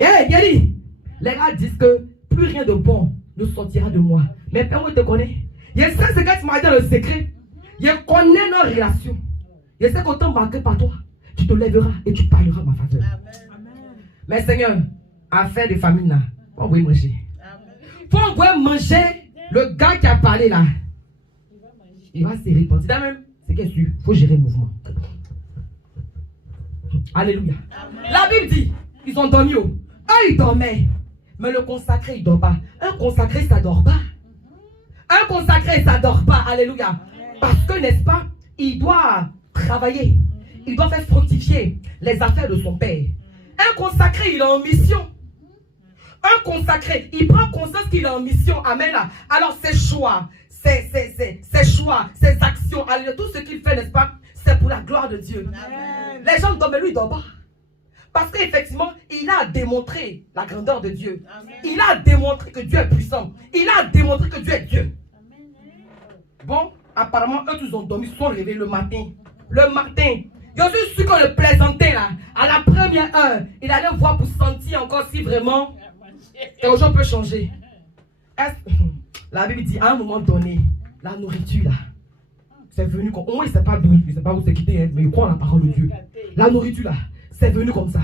Hé, Yeli, les gars disent que plus rien de bon ne sortira de moi. Mais Père, moi, je te connais. Je sais ce que tu m'as dit le secret. Je connais nos relations. Je sais qu'autant marqué par toi, tu te lèveras et tu parleras ma faveur. Amen. Mais Seigneur, affaire de famine là, faut envoyer manger. Faut envoyer manger le gars qui a parlé là. Il va se répandre. C'est même, c'est qu'est-ce que il faut gérer le mouvement. Alléluia. Amen. La Bible dit, ils ont dormi. Eux, ils dormaient. Mais le consacré, il ne dort pas. Un consacré, ça ne dort pas. Un consacré, ça ne dort pas. Alléluia. Parce que, n'est-ce pas, il doit travailler. Il doit faire fructifier les affaires de son père. Un consacré, il est en mission. Un consacré, il prend conscience qu'il est en mission. Amen. Alors, ses choix, ses actions, tout ce qu'il fait, n'est-ce pas, c'est pour la gloire de Dieu. Amen. Les gens dorment, mais lui, il ne dort pas. Parce qu'effectivement, il a démontré la grandeur de Dieu. Amen. Il a démontré que Dieu est puissant. Il a démontré que Dieu est Dieu. Amen. Bon, apparemment, eux tous ont dormi, sont réveillés le matin. Le matin, je suis sûr que le plaisantin là, à la première heure, il allait voir pour sentir encore si vraiment quelque chose peut changer. La Bible dit à un moment donné, la nourriture là, c'est venu comme. Au moins, il ne sait pas d'où, il ne sait pas où c'est quitté, hein, mais il croit en la parole de Dieu. La nourriture là, c'est venu comme ça.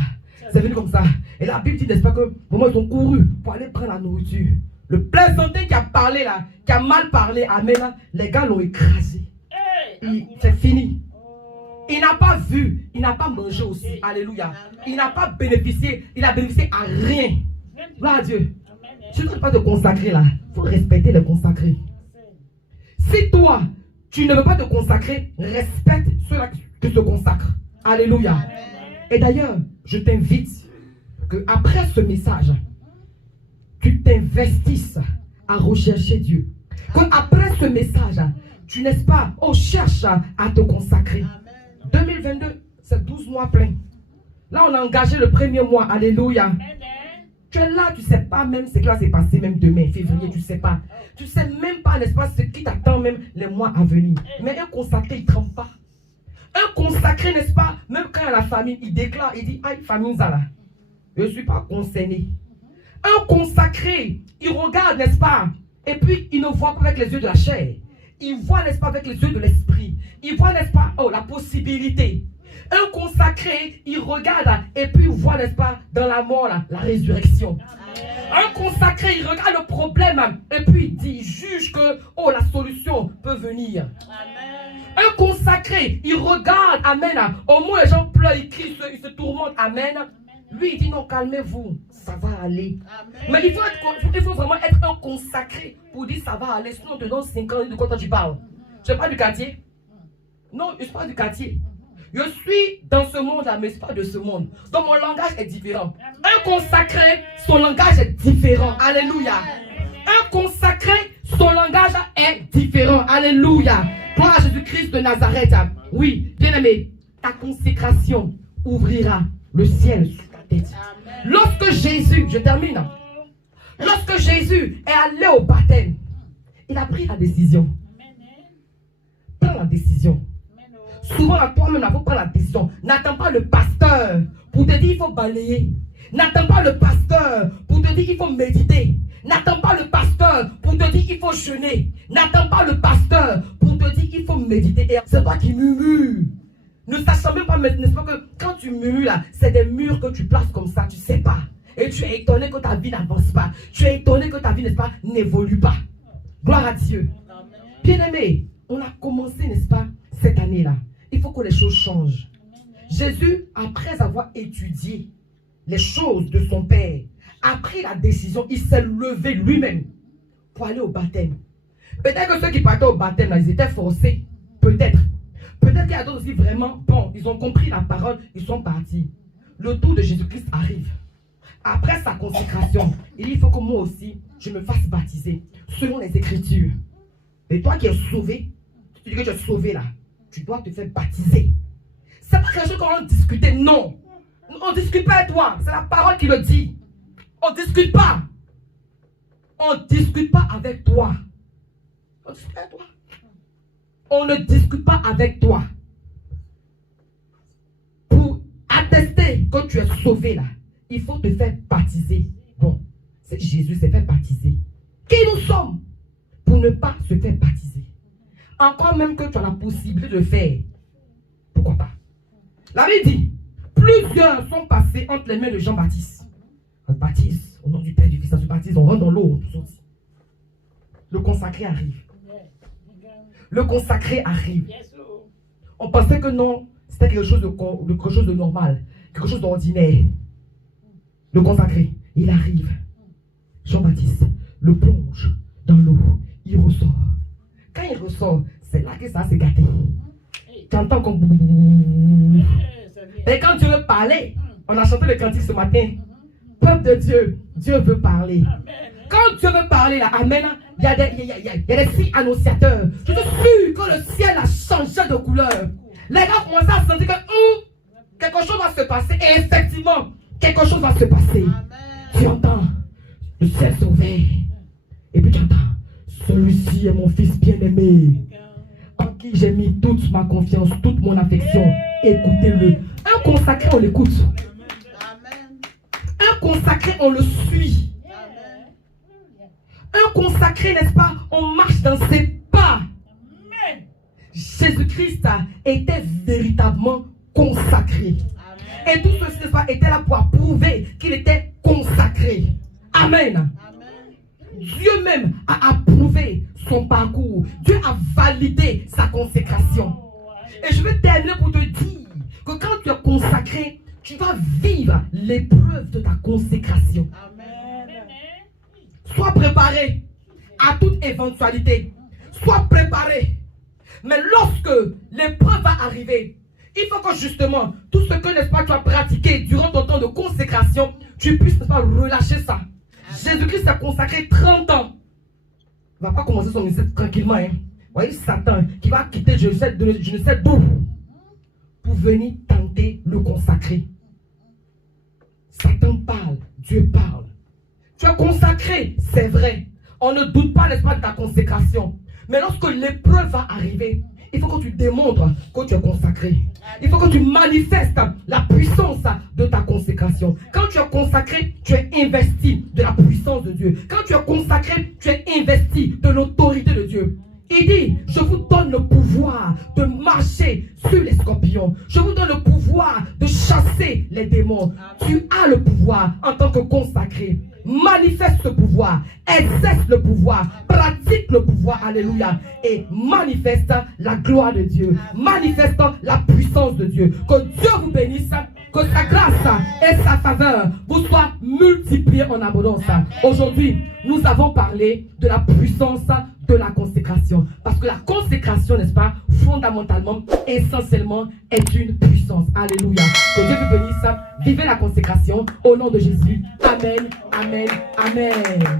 C'est venu comme ça. Et la Bible dit, n'est-ce pas, que pour moi, ils ont couru pour aller prendre la nourriture. Le plaisantin qui a parlé là, qui a mal parlé, amen, là, les gars l'ont écrasé. C'est fini. Il n'a pas vu, il n'a pas mangé aussi. Alléluia. Il n'a pas bénéficié, il a bénéficié à rien. Gloire à Dieu. Tu ne dois pas te consacrer là. Il faut respecter les consacrés. Si toi, tu ne veux pas te consacrer, respecte ceux-là qui se consacrent. Alléluia. Et d'ailleurs, je t'invite que après ce message, tu t'investisses à rechercher Dieu. Qu'après ce message, tu n'est-ce pas, cherche à te consacrer. 2022, c'est 12 mois pleins. Là, on a engagé le premier mois. Alléluia. Tu es là, tu ne sais pas même ce qui va se passer, même demain, février, tu ne sais pas. Tu ne sais même pas, n'est-ce pas, ce qui t'attend même les mois à venir. Mais un consacré, il ne trempe pas. Un consacré, n'est-ce pas, même quand il y a la famine, il déclare, il dit, aïe, famine, ça là. Je ne suis pas concerné. Un consacré, il regarde, n'est-ce pas, et puis il ne voit pas avec les yeux de la chair. Il voit, n'est-ce pas, avec les yeux de l'esprit. Il voit, n'est-ce pas, la possibilité. Un consacré, il regarde et puis il voit, n'est-ce pas, dans la mort, là, la résurrection. Amen. Un consacré, il regarde le problème et puis il dit, il juge que, la solution peut venir. Amen. Un consacré, il regarde, amen, au moins les gens pleurent, ils crient, ils se tourmentent, amen. Lui, il dit, non, calmez-vous, ça va aller. Amen. Mais il faut vraiment être un consacré pour dire, ça va aller. Sinon, on te donne 5 ans, de quoi tu parles? Je ne suis pas du quartier. Non, je ne suis pas du quartier. Je suis dans ce monde-là, mais ce n'est pas de ce monde. Donc mon langage est différent. Un consacré, son langage est différent. Alléluia. Un consacré, son langage est différent. Alléluia. Gloire à Jésus-Christ de Nazareth. Oui, bien-aimé, ta consécration ouvrira le ciel sur ta tête. Lorsque Jésus, je termine. Lorsque Jésus est allé au baptême, il a pris la décision. Prends la décision. Souvent, à toi-même, il faut prendre la décision. N'attends pas le pasteur pour te dire qu'il faut balayer. N'attends pas le pasteur pour te dire qu'il faut méditer. N'attends pas le pasteur pour te dire qu'il faut jeûner. N'attends pas le pasteur pour te dire qu'il faut méditer. Et c'est toi qui murmures. Ne sachant même pas, n'est-ce pas, que quand tu murmures là, c'est des murs que tu places comme ça, tu ne sais pas. Et tu es étonné que ta vie n'avance pas. Tu es étonné que ta vie, n'est-ce pas, n'évolue pas. Gloire à Dieu. Bien-aimé, on a commencé, n'est-ce pas, cette année-là. Il faut que les choses changent. Jésus, après avoir étudié les choses de son Père, a pris la décision, il s'est levé lui-même pour aller au baptême. Peut-être que ceux qui partaient au baptême, là, ils étaient forcés. Peut-être. Peut-être qu'il y a d'autres aussi vraiment, bon, ils ont compris la parole, ils sont partis. Le tour de Jésus-Christ arrive. Après sa consécration, il faut que moi aussi, je me fasse baptiser selon les Écritures. Et toi qui es sauvé, tu dis que tu es sauvé là, tu dois te faire baptiser. C'est pas quelque chose qu'on va discuter, non. On ne discute pas avec toi, c'est la parole qui le dit. On ne discute pas. On ne discute pas avec toi. On discute avec toi. On ne discute pas avec toi. Pour attester que tu es sauvé là, il faut te faire baptiser. Bon, c'est Jésus s'est fait baptiser. Qui nous sommes pour ne pas se faire baptiser? Encore même que tu as la possibilité de le faire. Pourquoi pas? La Bible dit, plusieurs sont passés entre les mains de Jean-Baptiste. On baptise au nom du Père, du Fils, on se baptise, on rentre dans l'eau, on sortit. Le consacré arrive. Le consacré arrive. On pensait que non, c'était quelque chose de normal, quelque chose d'ordinaire. Le consacré, il arrive. Jean-Baptiste le plonge dans l'eau. Il ressort. Quand il ressort, c'est là que ça s'est gâté. Tu entends comme... Et quand Dieu veut parler, on a chanté le cantique ce matin. Peuple de Dieu, Dieu veut parler. Quand Dieu veut parler, là, amen, il y a des signes annonciateurs. Je suis sûr que le ciel a changé de couleur. Les gars commencent à sentir que quelque chose va se passer. Et effectivement, quelque chose va se passer. Tu entends, le ciel s'ouvre. Et puis tu entends, celui-ci est mon fils bien-aimé, en qui j'ai mis toute ma confiance, toute mon affection. Écoutez-le. Un consacré, on l'écoute. Un consacré, on le suit. Un consacré, n'est-ce pas, on marche dans ses pas. Jésus-Christ était véritablement consacré. Et tout ceci, n'est-ce pas, était là pour prouver qu'il était consacré. Amen. Dieu même a approuvé son parcours. Dieu a validé sa consécration. Et je vais terminer pour te dire que quand tu es consacré, tu vas vivre l'épreuve de ta consécration. Sois préparé à toute éventualité. Sois préparé. Mais lorsque l'épreuve va arriver, il faut que justement, tout ce que, n'est-ce pas, tu as pratiqué durant ton temps de consécration, tu puisses, n'est-ce pas, relâcher ça. Jésus-Christ s'est consacré 30 ans. Il ne va pas commencer son ministère tranquillement. Hein. Vous voyez, Satan qui va quitter je ne sais d'où pour venir tenter le consacré. Satan parle, Dieu parle. Tu es consacré, c'est vrai. On ne doute pas, n'est-ce pas, de ta consécration. Mais lorsque l'épreuve va arriver, il faut que tu démontres que tu es consacré. Il faut que tu manifestes la puissance de ta consécration. Quand tu es consacré, tu es investi de la puissance de Dieu. Quand tu es consacré, tu es investi de l'autorité de Dieu. Il dit, je vous donne le pouvoir de marcher sur les scorpions. Je vous donne le pouvoir de chasser les démons. Tu as le pouvoir en tant que consacré. Manifeste ce pouvoir, exerce le pouvoir, pratique le pouvoir, alléluia, et manifeste la gloire de Dieu, manifeste la puissance de Dieu. Que Dieu vous bénisse, que sa grâce et sa faveur vous soient multipliées en abondance. Aujourd'hui, nous avons parlé de la puissance de la consécration, parce que la consécration, n'est-ce pas, fondamentalement, essentiellement, est une puissance. Alléluia. Que Dieu vous bénisse. Vivez la consécration au nom de Jésus. Amen, amen, amen.